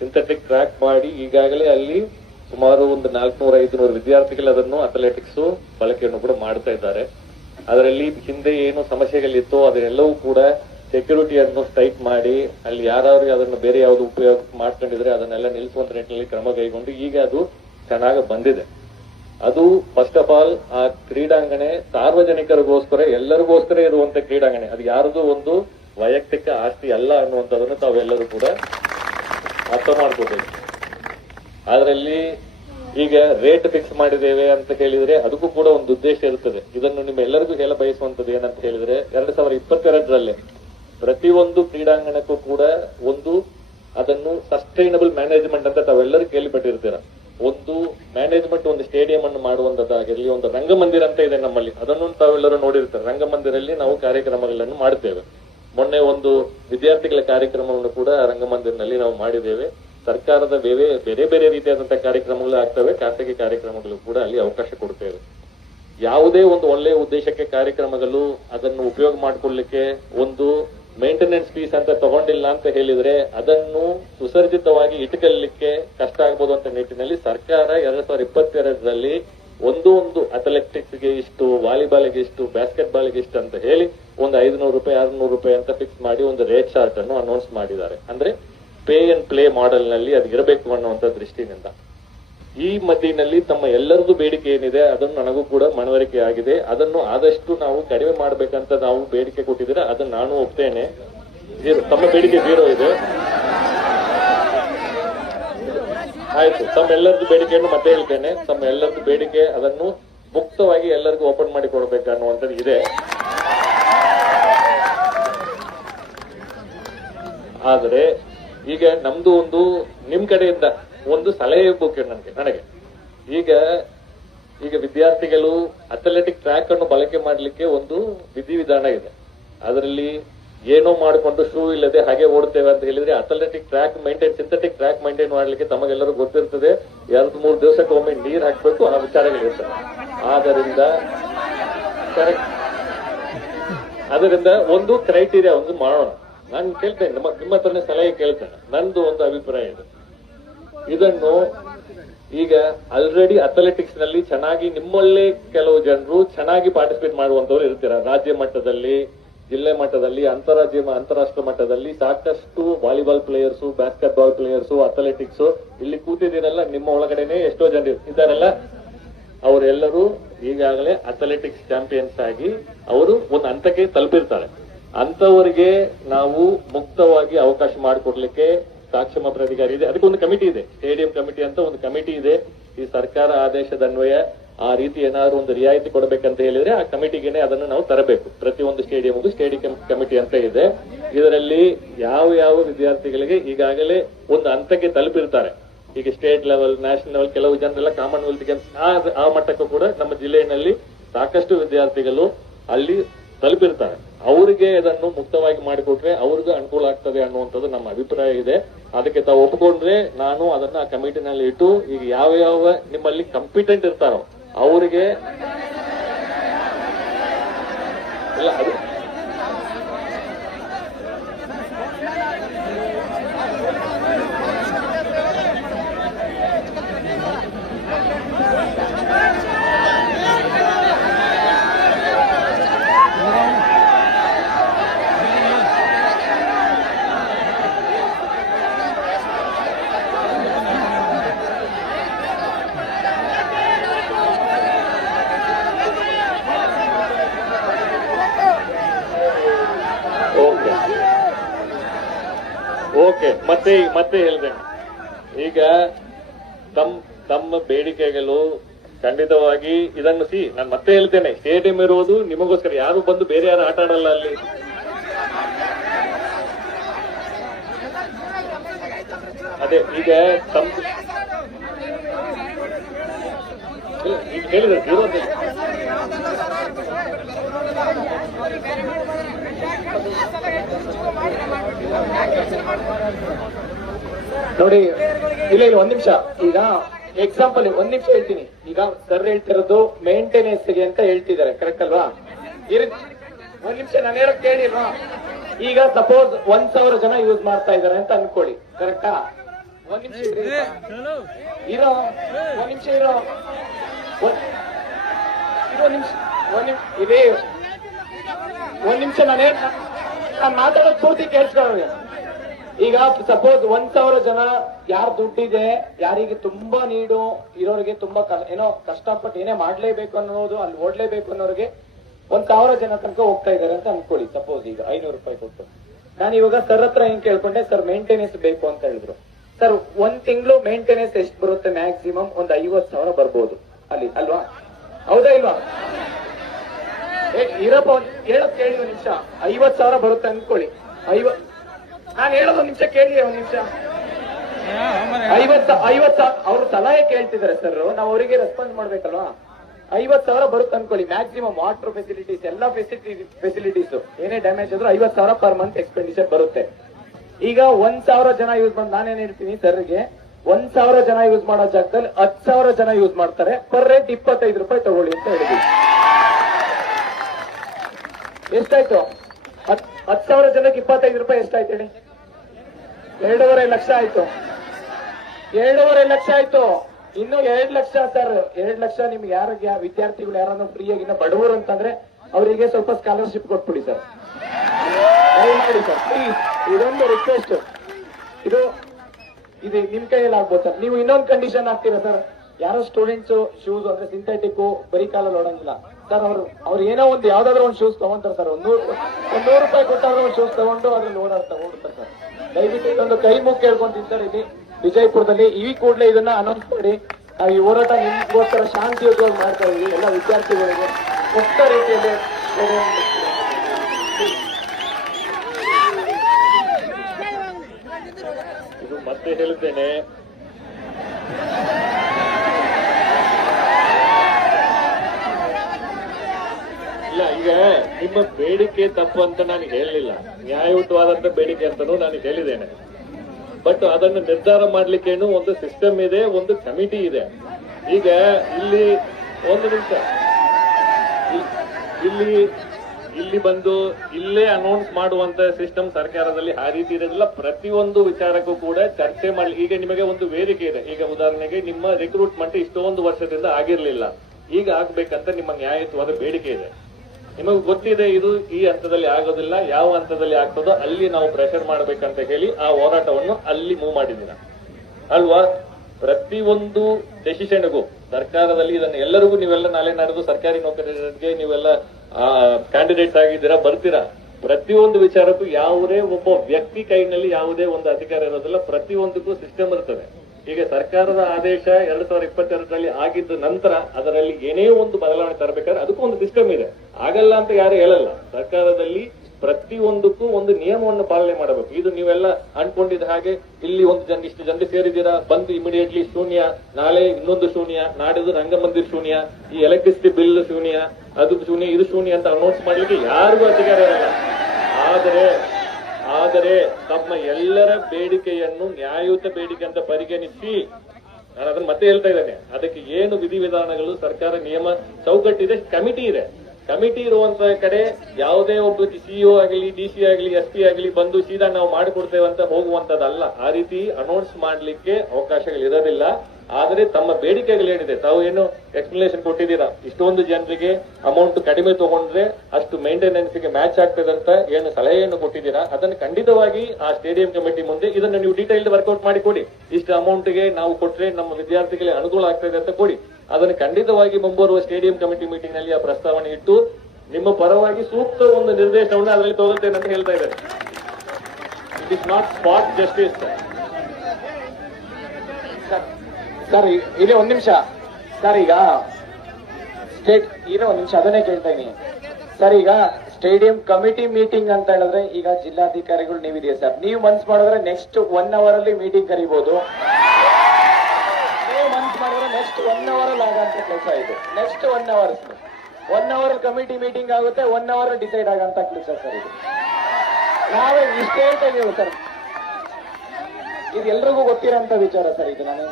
ಸಿಂಥೆಟಿಕ್ ಟ್ರ್ಯಾಕ್ ಮಾಡಿ ಈಗಾಗಲೇ ಅಲ್ಲಿ ಸುಮಾರು ಒಂದು 400-500 ವಿದ್ಯಾರ್ಥಿಗಳು ಅದನ್ನು ಅಥ್ಲೆಟಿಕ್ಸ್ ಬಳಕೆಯನ್ನು ಕೂಡ ಮಾಡ್ತಾ ಇದ್ದಾರೆ. ಅದರಲ್ಲಿ ಹಿಂದೆ ಏನು ಸಮಸ್ಯೆಗಳಿತ್ತೋ ಅದನ್ನೆಲ್ಲವೂ ಕೂಡ ಸೆಕ್ಯೂರಿಟಿಯನ್ನು ಟೈಟ್ ಮಾಡಿ ಅಲ್ಲಿ ಯಾರು ಅದನ್ನು ಬೇರೆ ಯಾವುದು ಉಪಯೋಗ ಮಾಡ್ಕೊಂಡಿದ್ರೆ ಅದನ್ನೆಲ್ಲ ನಿಲ್ಲಿಸುವಂತ ನಿಟ್ಟಿನಲ್ಲಿ ಕ್ರಮ ಕೈಗೊಂಡು ಈಗ ಅದು ಚೆನ್ನಾಗಿ ಬಂದಿದೆ. ಅದು ಫಸ್ಟ್ ಆಫ್ ಆಲ್ ಆ ಕ್ರೀಡಾಂಗಣ ಸಾರ್ವಜನಿಕರಿಗೋಸ್ಕರ ಎಲ್ಲರಿಗೋಸ್ಕರ ಇರುವಂತ ಕ್ರೀಡಾಂಗಣ. ಅದು ಯಾರದು ಒಂದು ವೈಯಕ್ತಿಕ ಆಸ್ತಿ ಅಲ್ಲ ಅನ್ನುವಂಥದ್ದನ್ನು ತಾವೆಲ್ಲರೂ ಕೂಡ ಅರ್ಥ ಮಾಡ್ಕೋಬೇಕು. ಅದರಲ್ಲಿ ಈಗ ರೇಟ್ ಫಿಕ್ಸ್ ಮಾಡಿದ್ದೇವೆ ಅಂತ ಹೇಳಿದ್ರೆ ಅದಕ್ಕೂ ಕೂಡ ಒಂದು ಉದ್ದೇಶ ಇರುತ್ತದೆ. ಇದನ್ನು ನಿಮ್ಮ ಎಲ್ಲರಿಗೂ ಹೇಳ ಬಯಸುವಂತದ್ದು ಏನಂತ ಹೇಳಿದ್ರೆ 2022ರಲ್ಲಿ ಪ್ರತಿಯೊಂದು ಕ್ರೀಡಾಂಗಣಕ್ಕೂ ಕೂಡ ಒಂದು ಅದನ್ನು ಸಸ್ಟೈನಬಲ್ ಮ್ಯಾನೇಜ್ಮೆಂಟ್ ಅಂತ ತಾವೆಲ್ಲರೂ ಕೇಳಿಪಟ್ಟಿರ್ತೀರ. ಒಂದು ಮ್ಯಾನೇಜ್ಮೆಂಟ್ ಒಂದು ಸ್ಟೇಡಿಯಂ ಅನ್ನು ಮಾಡುವಂತದ್ದಾಗಿರಲಿ, ಒಂದು ರಂಗಮಂದಿರ ಅಂತ ಇದೆ ನಮ್ಮಲ್ಲಿ, ಅದನ್ನು ತಾವೆಲ್ಲರೂ ನೋಡಿರ್ತಾರೆ. ರಂಗಮಂದಿರಲ್ಲಿ ನಾವು ಕಾರ್ಯಕ್ರಮಗಳನ್ನು ಮಾಡುತ್ತೇವೆ. ಮೊನ್ನೆ ಒಂದು ವಿದ್ಯಾರ್ಥಿಗಳ ಕಾರ್ಯಕ್ರಮವನ್ನು ಕೂಡ ರಂಗಮಂದಿರನಲ್ಲಿ ನಾವು ಮಾಡಿದ್ದೇವೆ. ಸರ್ಕಾರದ ಬೇರೆ ಬೇರೆ ರೀತಿಯಾದಂತಹ ಕಾರ್ಯಕ್ರಮಗಳು ಆಗ್ತವೆ, ಖಾಸಗಿ ಕಾರ್ಯಕ್ರಮಗಳು ಕೂಡ ಅಲ್ಲಿ ಅವಕಾಶ ಕೊಡ್ತೇವೆ. ಯಾವುದೇ ಒಂದು ಒಳ್ಳೆಯ ಉದ್ದೇಶಕ್ಕೆ ಕಾರ್ಯಕ್ರಮಗಳು ಅದನ್ನು ಉಪಯೋಗ ಮಾಡಿಕೊಳ್ಳಲಿಕ್ಕೆ ಒಂದು ಮೇಂಟೆನೆನ್ಸ್ ಫೀಸ್ ಅಂತ ತಗೊಂಡಿಲ್ಲ ಅಂತ ಹೇಳಿದ್ರೆ ಅದನ್ನು ಸುಸರ್ಜಿತವಾಗಿ ಇಟ್ಕೊಳ್ಳಲಿಕ್ಕೆ ಕಷ್ಟ ಆಗ್ಬೋದು ಅಂತ ನಿಟ್ಟಿನಲ್ಲಿ ಸರ್ಕಾರ 2022ರಲ್ಲಿ ಒಂದು ಅಥ್ಲೆಟಿಕ್ಸ್ಗೆ ಇಷ್ಟು, ವಾಲಿಬಾಲ್ಗೆ ಇಷ್ಟು, ಬ್ಯಾಸ್ಕೆಟ್ ಬಾಲ್ಗೆ ಇಷ್ಟು ಅಂತ ಹೇಳಿ ಒಂದು 500 ರೂಪಾಯಿ 600 ರೂಪಾಯಿ ಅಂತ ಫಿಕ್ಸ್ ಮಾಡಿ ಒಂದು ರೇಟ್ ಚಾರ್ಟ್ ಅನ್ನು ಅನೌನ್ಸ್ ಮಾಡಿದ್ದಾರೆ. ಅಂದ್ರೆ ಪೇ ಅಂಡ್ ಪ್ಲೇ ಮಾಡೆಲ್ ನಲ್ಲಿ ಅದು ಇರಬೇಕು ಅನ್ನುವಂತ ದೃಷ್ಟಿನಿಂದ ಈ ಮಧ್ಯದಲ್ಲಿ ತಮ್ಮ ಎಲ್ಲರದ್ದು ಬೇಡಿಕೆ ಏನಿದೆ ಅದನ್ನು ನನಗೂ ಕೂಡ ಮನವರಿಕೆ ಆಗಿದೆ. ಅದನ್ನು ಆದಷ್ಟು ನಾವು ಕಡಿಮೆ ಮಾಡ್ಬೇಕಂತ ನಾವು ಬೇಡಿಕೆ ಕೊಟ್ಟಿದ್ರೆ ಅದನ್ನು ನಾನು ಒಪ್ತೇನೆ. ತಮ್ಮ ಬೇಡಿಕೆ 0 ಇದೆ. ಆಯ್ತು, ತಮ್ಮೆಲ್ಲರದ್ದು ಬೇಡಿಕೆಯನ್ನು ಮತ್ತೆ ಹೇಳ್ತೇನೆ. ತಮ್ಮ ಎಲ್ಲರದ್ದು ಬೇಡಿಕೆ ಅದನ್ನು ಮುಕ್ತವಾಗಿ ಎಲ್ಲರಿಗೂ ಓಪನ್ ಮಾಡಿ ಕೊಡ್ಬೇಕು ಅನ್ನುವಂಥದ್ದು ಇದೆ. ಆದರೆ ಈಗ ನಮ್ದು ಒಂದು ನಿಮ್ ಕಡೆಯಿಂದ ಒಂದು ಸಲಹೆ ಬೇಕು ನನಗೆ. ಈಗ ಈಗ ವಿದ್ಯಾರ್ಥಿಗಳು ಅಥ್ಲೆಟಿಕ್ ಟ್ರ್ಯಾಕ್ ಅನ್ನು ಬಳಕೆ ಮಾಡಲಿಕ್ಕೆ ಒಂದು ವಿಧಿವಿಧಾನ ಇದೆ. ಅದರಲ್ಲಿ ಏನೋ ಮಾಡಿಕೊಂಡು ಶೂ ಇಲ್ಲದೆ ಹಾಗೆ ಓಡುತ್ತೇವೆ ಅಂತ ಹೇಳಿದ್ರೆ athletic track maintain, synthetic track maintain ಮಾಡ್ಲಿಕ್ಕೆ ತಮಗೆಲ್ಲರೂ ಗೊತ್ತಿರ್ತದೆ. 2-3 ದಿವಸಕ್ಕೆ ಒಮ್ಮೆ ನೀರು ಹಾಕ್ಬೇಕು, ಆ ವಿಚಾರಗಳಿರ್ತವೆ. ಅದರಿಂದ ಒಂದು ಕ್ರೈಟೀರಿಯಾ ಒಂದು ಮಾಡೋಣ. ನಾನು ಕೇಳ್ತೇನೆ, ನಿಮ್ಮ ಹತ್ರನೇ ಸಲಹೆ ಕೇಳ್ತೇನೆ. ನಂದು ಒಂದು ಅಭಿಪ್ರಾಯ ಇದೆ, ಇದನ್ನು ಈಗ ಆಲ್ರೆಡಿ ಅಥ್ಲೆಟಿಕ್ಸ್ ನಲ್ಲಿ ಚೆನ್ನಾಗಿ ನಿಮ್ಮಲ್ಲೇ ಕೆಲವು ಜನರು ಚೆನ್ನಾಗಿ ಪಾರ್ಟಿಸಿಪೇಟ್ ಮಾಡುವಂತವ್ರು ಇರ್ತೀರ. ರಾಜ್ಯ ಮಟ್ಟದಲ್ಲಿ, ಜಿಲ್ಲೆ ಮಟ್ಟದಲ್ಲಿ, ಅಂತಾರಾಷ್ಟ್ರ ಮಟ್ಟದಲ್ಲಿ ಸಾಕಷ್ಟು volleyball players, basketball players, athletics ಇಲ್ಲಿ ಕೂತಿದ್ದೀರಲ್ಲ, ನಿಮ್ಮ ಒಳಗಡೆನೆ ಎಷ್ಟೋ ಜನ ಇದ್ದಾರಲ್ಲ, ಅವರೆಲ್ಲರೂ ಈಗಾಗಲೇ ಅಥ್ಲೆಟಿಕ್ಸ್ ಚಾಂಪಿಯನ್ಸ್ ಆಗಿ ಅವರು ಒಂದು ಹಂತಕ್ಕೆ ತಲುಪಿರ್ತಾರೆ. ಅಂತವರಿಗೆ ನಾವು ಮುಕ್ತವಾಗಿ ಅವಕಾಶ ಮಾಡಿಕೊಡ್ಲಿಕ್ಕೆ ಸಕ್ಷಮ ಪ್ರಾಧಿಕಾರಿ ಇದೆ, ಅದಕ್ಕೊಂದು ಕಮಿಟಿ ಇದೆ, ಸ್ಟೇಡಿಯಂ ಕಮಿಟಿ ಅಂತ ಒಂದು ಕಮಿಟಿ ಇದೆ. ಈ ಸರ್ಕಾರ ಆದೇಶದ ಅನ್ವಯ ಆ ರೀತಿ ಏನಾದ್ರು ಒಂದು ರಿಯಾಯಿತಿ ಕೊಡಬೇಕಂತ ಹೇಳಿದ್ರೆ ಆ ಕಮಿಟಿಗೆ ಅದನ್ನು ನಾವು ತರಬೇಕು. ಪ್ರತಿಯೊಂದು ಸ್ಟೇಡಿಯಂಗೂ ಸ್ಟೇಡಿಯಂ ಕಮಿಟಿ ಅಂತ ಇದೆ. ಇದರಲ್ಲಿ ಯಾವ ವಿದ್ಯಾರ್ಥಿಗಳಿಗೆ ಈಗಾಗಲೇ ಒಂದು ಹಂತಕ್ಕೆ ತಲುಪಿರ್ತಾರೆ, ಈಗ ಸ್ಟೇಟ್ ಲೆವೆಲ್, ನ್ಯಾಷನಲ್ ಲೆವೆಲ್, ಕೆಲವು ಜನರೆಲ್ಲ ಕಾಮನ್ವೆಲ್ತ್ ಗೇಮ್ಸ್ ಆ ಮಟ್ಟಕ್ಕೂ ಕೂಡ ನಮ್ಮ ಜಿಲ್ಲೆಯಲ್ಲಿ ಸಾಕಷ್ಟು ವಿದ್ಯಾರ್ಥಿಗಳು ಅಲ್ಲಿ ತಲುಪಿರ್ತಾರೆ. ಅವರಿಗೆ ಇದನ್ನು ಮುಕ್ತವಾಗಿ ಮಾಡಿಕೊಟ್ರೆ ಅವ್ರಿಗೂ ಅನುಕೂಲ ಆಗ್ತದೆ ಅನ್ನುವಂಥದ್ದು ನಮ್ಮ ಅಭಿಪ್ರಾಯ ಇದೆ. ಅದಕ್ಕೆ ತಾವು ಒಪ್ಪಿಕೊಂಡ್ರೆ ನಾನು ಅದನ್ನ ಆ ಕಮಿಟಿನಲ್ಲಿ ಇಟ್ಟು ಈಗ ಯಾವ ನಿಮ್ಮಲ್ಲಿ ಕಂಪಿಟೆಂಟ್ ಇರ್ತಾರೋ ಅವರಿಗೆ ಇಲ್ಲ ಅದು ಓಕೆ. ಮತ್ತೆ ಹೇಳ್ತೇನೆ, ಈಗ ತಮ್ಮ ಬೇಡಿಕೆಗಳು ಖಂಡಿತವಾಗಿ ಇದನ್ನು ನಾನು ಮತ್ತೆ ಹೇಳ್ತೇನೆ, ಸ್ಟೇಡಿಯಂ ಇರುವುದು ನಿಮಗೋಸ್ಕರ, ಯಾರು ಬಂದು ಬೇರೆ ಯಾರು ಆಟ ಆಡಲ್ಲ ಅಲ್ಲಿ. ಅದೇ ಈಗ ಹೇಳಿದ್ರೆ ನೋಡಿ, ಇಲ್ಲ ಒಂದ್ ನಿಮಿಷ, ಈಗ ಎಕ್ಸಾಂಪಲ್ ಒಂದ್ ನಿಮಿಷ ಹೇಳ್ತೀನಿ. ಈಗ ಸರ್ ಹೇಳ್ತಿರೋದು ಮೇಂಟೆನೆನ್ಸ್ ಗೆ ಅಂತ ಹೇಳ್ತಿದ್ದಾರೆ, ಕರೆಕ್ಟ್ ಅಲ್ವಾ? ಒಂದ್ ನಿಮಿಷ ನಾನು ಹೇಳಕ್ ಕೇಳಿಲ್ವಾ? ಈಗ ಸಪೋಸ್ 1,000 ಜನ ಯೂಸ್ ಮಾಡ್ತಾ ಇದಾರೆ ಅಂತ ಅನ್ಕೊಳ್ಳಿ, ಕರೆಕ್ಟಾ? ಒಂದ್ ನಿಮಿಷ ಇರೋ, ಒಂದ್ ನಿಮಿಷ ಇರೋ, ಇದೇ ಒಂದ್ ನಿಮಿಷ ನಾನು ಮಾತಾಡೋದು ಪೂರ್ತಿ ಕೇಳಿಸ್ಕೊಳ್ಳಿ. ಈಗ ಸಪೋಸ್ 1,000 ಜನ ಯಾರು ದುಡ್ಡಿದೆ, ಯಾರಿಗೆ ತುಂಬಾ ನೀಡು ಇರೋರಿಗೆ, ತುಂಬಾ ಏನೋ ಕಷ್ಟಪಟ್ಟು ಏನೇ ಮಾಡ್ಲೇಬೇಕು ಅನ್ನೋದು, ಅಲ್ಲಿ ಓಡ್ಲೇಬೇಕು ಅನ್ನೋರಿಗೆ 1,000 ಜನ ತನಕ ಹೋಗ್ತಾ ಇದಾರೆ ಅಂತ ಅನ್ಕೊಳ್ಳಿ. ಸಪೋಸ್ ಈಗ 500 ರೂಪಾಯಿ ಕೊಟ್ಟು ನಾನು ಇವಾಗ ಸರ್ ಹತ್ರ ಏನ್ ಕೇಳ್ಕೊಂಡೆ, ಸರ್ ಮೇಂಟೆನೆನ್ಸ್ ಬೇಕು ಅಂತ ಹೇಳಿದ್ರು. ಸರ್ ಒಂದ್ ತಿಂಗಳು ಮೇಂಟೆನೆನ್ಸ್ ಎಷ್ಟು ಬರುತ್ತೆ? ಮ್ಯಾಕ್ಸಿಮಮ್ ಒಂದು 50,000 ಬರ್ಬೋದು ಅಲ್ಲಿ, ಅಲ್ವಾ? ಹೌದಾ ಇಲ್ವಾ? ಇರಪ್ಪ ಹೇಳೋದ್ ಕೇಳಿ ಒಂದ್ ನಿಮಿಷ. 50,000 ಬರುತ್ತೆ ಅನ್ಕೊಳ್ಳಿ. ನಾನು ಹೇಳೋದು ಒಂದ್ ನಿಮಿಷ ಕೇಳಿ, ಒಂದ್ ನಿಮಿಷ. 50,000 ಅವ್ರು ಸಲಹೆ ಕೇಳ್ತಿದ್ದಾರೆ ಸರ್, ನಾವು ಅವರಿಗೆ ರೆಸ್ಪಾನ್ಸ್ ಮಾಡ್ಬೇಕಲ್ವಾ? 50,000 ಬರುತ್ತೆ ಅನ್ಕೊಳ್ಳಿ. ಮ್ಯಾಕ್ಸಿಮಮ್ ವಾಟರ್ ಫೆಸಿಲಿಟೀಸ್, ಎಲ್ಲಾ ಫೆಸಿಲಿಟೀಸ್ ಏನೇ ಡ್ಯಾಮೇಜ್ ಆದ್ರೂ 50,000 ಪರ್ ಮಂತ್ ಎಕ್ಸ್ಪೆಂಡಿಚರ್ ಬರುತ್ತೆ. ಈಗ 1,000 ಜನ ಯೂಸ್ ಮಾಡಿ, ನಾನೇನ್ ಹೇಳ್ತೀನಿ ಸರ್ಗೆ, 1,000 ಜನ ಯೂಸ್ ಮಾಡೋ ಜಾಗದಲ್ಲಿ 10,000 ಜನ ಯೂಸ್ ಮಾಡ್ತಾರೆ. ಪರ್ ರೇಟ್ 25 ರೂಪಾಯಿ ತಗೊಳ್ಳಿ ಅಂತ ಹೇಳಿದ್ವಿ. ಎಷ್ಟಾಯ್ತು? 10,000 ಜನಕ್ಕೆ 25 ರೂಪಾಯಿ ಎಷ್ಟಾಯ್ತು ಹೇಳಿ? 2.5 ಲಕ್ಷ ಆಯ್ತು. 2.5 ಲಕ್ಷ ಆಯ್ತು. ಇನ್ನು 2 ಲಕ್ಷ ಸರ್, 2 ಲಕ್ಷ ನಿಮ್ಗೆ ಯಾರಿಗೆ ವಿದ್ಯಾರ್ಥಿಗಳು ಯಾರನ್ನ ಫ್ರೀಯಾಗಿ ಇನ್ನ ಬಡವರು ಅಂತಂದ್ರೆ ಅವರಿಗೆ ಸ್ವಲ್ಪ ಸ್ಕಾಲರ್ಶಿಪ್ ಕೊಟ್ಬಿಡಿ ಸರ್, ಮಾಡಿ ಸರ್ ಪ್ಲೀಸ್. ಇದೊಂದು ರಿಕ್ವೆಸ್ಟ್, ಇದು ನಿಮ್ ಕೈಯಲ್ಲಿ ಆಗ್ಬೋದು ಸರ್. ನೀವು ಇನ್ನೊಂದು ಕಂಡೀಷನ್ ಹಾಕ್ತೀರಾ ಸರ್, ಯಾರೋ ಸ್ಟೂಡೆಂಟ್ಸ್ ಶೂಸ್ ಅಂದ್ರೆ ಸಿಂಥೆಟಿಕ್ ಬರೀ ಕಾಲಲ್ಲಿ ಓಡಂಗಿಲ್ಲ ಸರ್. ಅವ್ರು ಏನೋ ಒಂದು ಯಾವ್ದಾದ್ರು ಒಂದು ಶೂಸ್ ತಗೊಂತಾರೆ ಸರ್, ಒಂದು 100 ರೂಪಾಯಿ ಕೊಟ್ಟಾದ್ರೂ ಒಂದು ಶೂಸ್ ತಗೊಂಡು ಅದ್ರಲ್ಲಿ ಓಡ್ತಾರೆ ಸರ್. ದಯವಿಟ್ಟು ಇದೊಂದು ಕೈ ಮುಗಿ ಕೇಳ್ಕೊಂತೀನಿ ಸರ್. ಇಲ್ಲಿ ವಿಜಯಪುರದಲ್ಲಿ ಈ ಕೂಡಲೇ ಇದನ್ನ ಅನೌನ್ಸ್ ಮಾಡಿ, ನಾವು ಈ ಹೋರಾಟ ನಿಮ್ಗೋಸ್ಕರ ಶಾಂತಿಯುತವಾಗಿ ಮಾಡ್ತಾ ಇದೀವಿ. ಎಲ್ಲ ವಿದ್ಯಾರ್ಥಿಗಳಿಗೆ ಮುಕ್ತ ರೀತಿಯಲ್ಲಿ ಇದು ಮತ್ತೆ ಹೇಳ್ತೇನೆ, ನಿಮ್ಮ ಬೇಡಿಕೆ ತಪ್ಪು ಅಂತ ನಾನು ಹೇಳಲಿಲ್ಲ, ನ್ಯಾಯಯುತವಾದಂತ ಬೇಡಿಕೆ ಅಂತಲೂ ನಾನು ಹೇಳಿದ್ದೇನೆ. ಬಟ್ ಅದನ್ನು ನಿರ್ಧಾರ ಮಾಡ್ಲಿಕ್ಕೇನು ಒಂದು ಸಿಸ್ಟಮ್ ಇದೆ, ಒಂದು ಕಮಿಟಿ ಇದೆ. ಈಗ ಇಲ್ಲಿ ಒಂದು ನಿಮಿಷ, ಇಲ್ಲಿ ಬಂದು ಇಲ್ಲೇ ಅನೌನ್ಸ್ ಮಾಡುವಂತ ಸಿಸ್ಟಮ್ ಸರ್ಕಾರದಲ್ಲಿ ಆ ರೀತಿ ಇರೋದಿಲ್ಲ. ಪ್ರತಿಯೊಂದು ವಿಚಾರಕ್ಕೂ ಕೂಡ ಚರ್ಚೆ ಮಾಡಿ. ಈಗ ನಿಮಗೆ ಒಂದು ವೇದಿಕೆ ಇದೆ. ಈಗ ಉದಾಹರಣೆಗೆ ನಿಮ್ಮ ರಿಕ್ರೂಟ್ಮೆಂಟ್ ಇಷ್ಟೊಂದು ವರ್ಷದಿಂದ ಆಗಿರ್ಲಿಲ್ಲ, ಈಗ ಆಗ್ಬೇಕಂತ ನಿಮ್ಮ ನ್ಯಾಯಯುತವಾದ ಬೇಡಿಕೆ ಇದೆ. ನಿಮಗೆ ಗೊತ್ತಿದೆ ಇದು ಈ ಹಂತದಲ್ಲಿ ಆಗೋದಿಲ್ಲ, ಯಾವ ಹಂತದಲ್ಲಿ ಆಗ್ತದೋ ಅಲ್ಲಿ ನಾವು ಪ್ರೆಷರ್ ಮಾಡ್ಬೇಕಂತ ಹೇಳಿ ಆ ಹೋರಾಟವನ್ನು ಅಲ್ಲಿ ಮೂವ್ ಮಾಡಿದ್ದೀರ ಅಲ್ವಾ? ಪ್ರತಿಯೊಂದು ಡೆಸಿಷನ್ಗೂ ಸರ್ಕಾರದಲ್ಲಿ ಇದನ್ನು ಎಲ್ಲರಿಗೂ ನೀವೆಲ್ಲ ನಾಳೆ ನಡೆದು ಸರ್ಕಾರಿ ನೌಕರರಿಗೆ ನೀವೆಲ್ಲ ಕ್ಯಾಂಡಿಡೇಟ್ಸ್ ಆಗಿದ್ದೀರಾ, ಬರ್ತೀರಾ. ಪ್ರತಿಯೊಂದು ವಿಚಾರಕ್ಕೂ ಯಾವುದೇ ಒಬ್ಬ ವ್ಯಕ್ತಿ ಕೈನಲ್ಲಿ ಯಾವುದೇ ಒಂದು ಅಧಿಕಾರ ಇರೋದಿಲ್ಲ, ಪ್ರತಿಯೊಂದಕ್ಕೂ ಸಿಸ್ಟಮ್ ಇರ್ತದೆ. ಈಗ ಸರ್ಕಾರದ ಆದೇಶ 2022ರಲ್ಲಿ ಆಗಿದ್ದ ನಂತರ ಅದರಲ್ಲಿ ಏನೇ ಒಂದು ಬದಲಾವಣೆ ತರಬೇಕಾದ್ರೆ ಅದಕ್ಕೂ ಒಂದು ಸಿಸ್ಟಮ್ ಇದೆ. ಆಗಲ್ಲ ಅಂತ ಯಾರು ಹೇಳಲ್ಲ. ಸರ್ಕಾರದಲ್ಲಿ ಪ್ರತಿಯೊಂದಕ್ಕೂ ಒಂದು ನಿಯಮವನ್ನು ಪಾಲನೆ ಮಾಡಬೇಕು. ಇದು ನೀವೆಲ್ಲ ಅನ್ಕೊಂಡಿದ್ದ ಹಾಗೆ ಇಲ್ಲಿ ಇಷ್ಟು ಜನ ಸೇರಿದ್ದೀರಾ, ಬಂದು ಇಮಿಡಿಯೇಟ್ಲಿ ಶೂನ್ಯ, ನಾಳೆ ಇನ್ನೊಂದು ಶೂನ್ಯ, ನಾಡಿದ್ದು ರಂಗಮಂದಿರ್ ಶೂನ್ಯ, ಈ ಎಲೆಕ್ಟ್ರಿಸಿಟಿ ಬಿಲ್ ಶೂನ್ಯ, ಅದು ಶೂನ್ಯ, ಇದು ಶೂನ್ಯ ಅಂತ ಅನೌನ್ಸ್ ಮಾಡ್ಲಿಕ್ಕೆ ಯಾರಿಗೂ ಅಧಿಕಾರ ಇರಲ್ಲ. ಆದರೆ ತಮ್ಮ ಎಲ್ಲರ ಬೇಡಿಕೆಯನ್ನು ನ್ಯಾಯಯುತ ಬೇಡಿಕೆ ಅಂತ ಪರಿಗಣಿಸಿ, ನಾನು ಅದನ್ನ ಮತ್ತೆ ಹೇಳ್ತಾ ಇದ್ದೇನೆ, ಅದಕ್ಕೆ ಏನು ವಿಧಿವಿಧಾನಗಳು ಸರ್ಕಾರ ನಿಯಮ ಚೌಕಟ್ಟಿದೆ, ಕಮಿಟಿ ಇದೆ. ಕಮಿಟಿ ಇರುವಂತ ಕಡೆ ಯಾವುದೇ ಒಬ್ಬ ಸಿಇಒ ಆಗಲಿ, ಡಿಸಿ ಆಗಲಿ, ಎಸ್ಪಿ ಆಗಲಿ ಬಂದು ಸೀದಾ ನಾವು ಮಾಡಿಕೊಡ್ತೇವೆ ಅಂತ ಹೋಗುವಂತದ್ದಲ್ಲ. ಆ ರೀತಿ ಅನೌನ್ಸ್ ಮಾಡ್ಲಿಕ್ಕೆ ಅವಕಾಶಗಳಿರೋದಿಲ್ಲ. ಆದರೆ ತಮ್ಮ ಬೇಡಿಕೆಗಳೇನಿದೆ, ತಾವು ಏನು ಎಕ್ಸ್ಪ್ಲನೇಷನ್ ಕೊಟ್ಟಿದ್ದೀರಾ, ಇಷ್ಟೊಂದು ಜನರಿಗೆ ಅಮೌಂಟ್ ಕಡಿಮೆ ತಗೊಂಡ್ರೆ ಅಷ್ಟು ಮೇಂಟೆನೆನ್ಸ್ಗೆ ಮ್ಯಾಚ್ ಆಗ್ತದೆ ಅಂತ ಏನು ಸಲಹೆಯನ್ನು ಕೊಟ್ಟಿದ್ದೀರಾ, ಅದನ್ನು ಖಂಡಿತವಾಗಿ ಆ ಸ್ಟೇಡಿಯಂ ಕಮಿಟಿ ಮುಂದೆ ಇದನ್ನು ನೀವು ಡೀಟೈಲ್ಡ್ ವರ್ಕೌಟ್ ಮಾಡಿ ಕೊಡಿ. ಇಷ್ಟು ಅಮೌಂಟ್ಗೆ ನಾವು ಕೊಟ್ರೆ ನಮ್ಮ ವಿದ್ಯಾರ್ಥಿಗಳಿಗೆ ಅನುಕೂಲ ಆಗ್ತದೆ ಅಂತ ಕೊಡಿ. ಅದನ್ನು ಖಂಡಿತವಾಗಿ ಮುಂಬರುವ ಸ್ಟೇಡಿಯಂ ಕಮಿಟಿ ಮೀಟಿಂಗ್ ನಲ್ಲಿ ಆ ಪ್ರಸ್ತಾವನೆ ಇಟ್ಟು ನಿಮ್ಮ ಪರವಾಗಿ ಸೂಕ್ತ ಒಂದು ನಿರ್ದೇಶನವನ್ನು ಅದರಲ್ಲಿ ತಗೊಳ್ತೇನೆ ಅಂತ ಹೇಳ್ತಾ ಇದ್ದಾರೆ. It is not spot justice. Sir ಇದೇ ಒಂದ್ ನಿಮಿಷ ಸರ್, ಈಗ ಒಂದ್ ನಿಮಿಷ ಅದನ್ನೇ ಕೇಳ್ತಾ ಇದೀನಿ ಸರ್. ಈಗ ಸ್ಟೇಡಿಯಂ ಕಮಿಟಿ ಮೀಟಿಂಗ್ ಅಂತ ಹೇಳಿದ್ರೆ ಈಗ ಜಿಲ್ಲಾಧಿಕಾರಿಗಳು ನೀವಿದೆಯಾ ಸರ್, ನೀವು ಮನ್ಸ್ ಮಾಡಿದ್ರೆ ನೆಕ್ಸ್ಟ್ 1 hour ಅಲ್ಲಿ ಮೀಟಿಂಗ್ ಕರಿಬಹುದು. ನೀವು ಮನ್ಸ್ ಮಾಡಿದ್ರೆ ನೆಕ್ಸ್ಟ್ 1 hour ಅಲ್ಲಿ ಆಗಂತ ಕೆಲಸ ಇದು. Next 1 hour 1 hour committee meeting ಆಗುತ್ತೆ, 1 hour ಡಿಸೈಡ್ ಆಗಂತ ಕೆಲಸ ಸರ್ ಇದು. ನಾವೇ ಇಷ್ಟೇ ಹೇಳ್ತಾ ಇದೀವಿ ಸರ್, ಇದು ಎಲ್ರಿಗೂ ಗೊತ್ತಿರೋಂತ ವಿಚಾರ ಸರ್ ಇದು. ನಾನು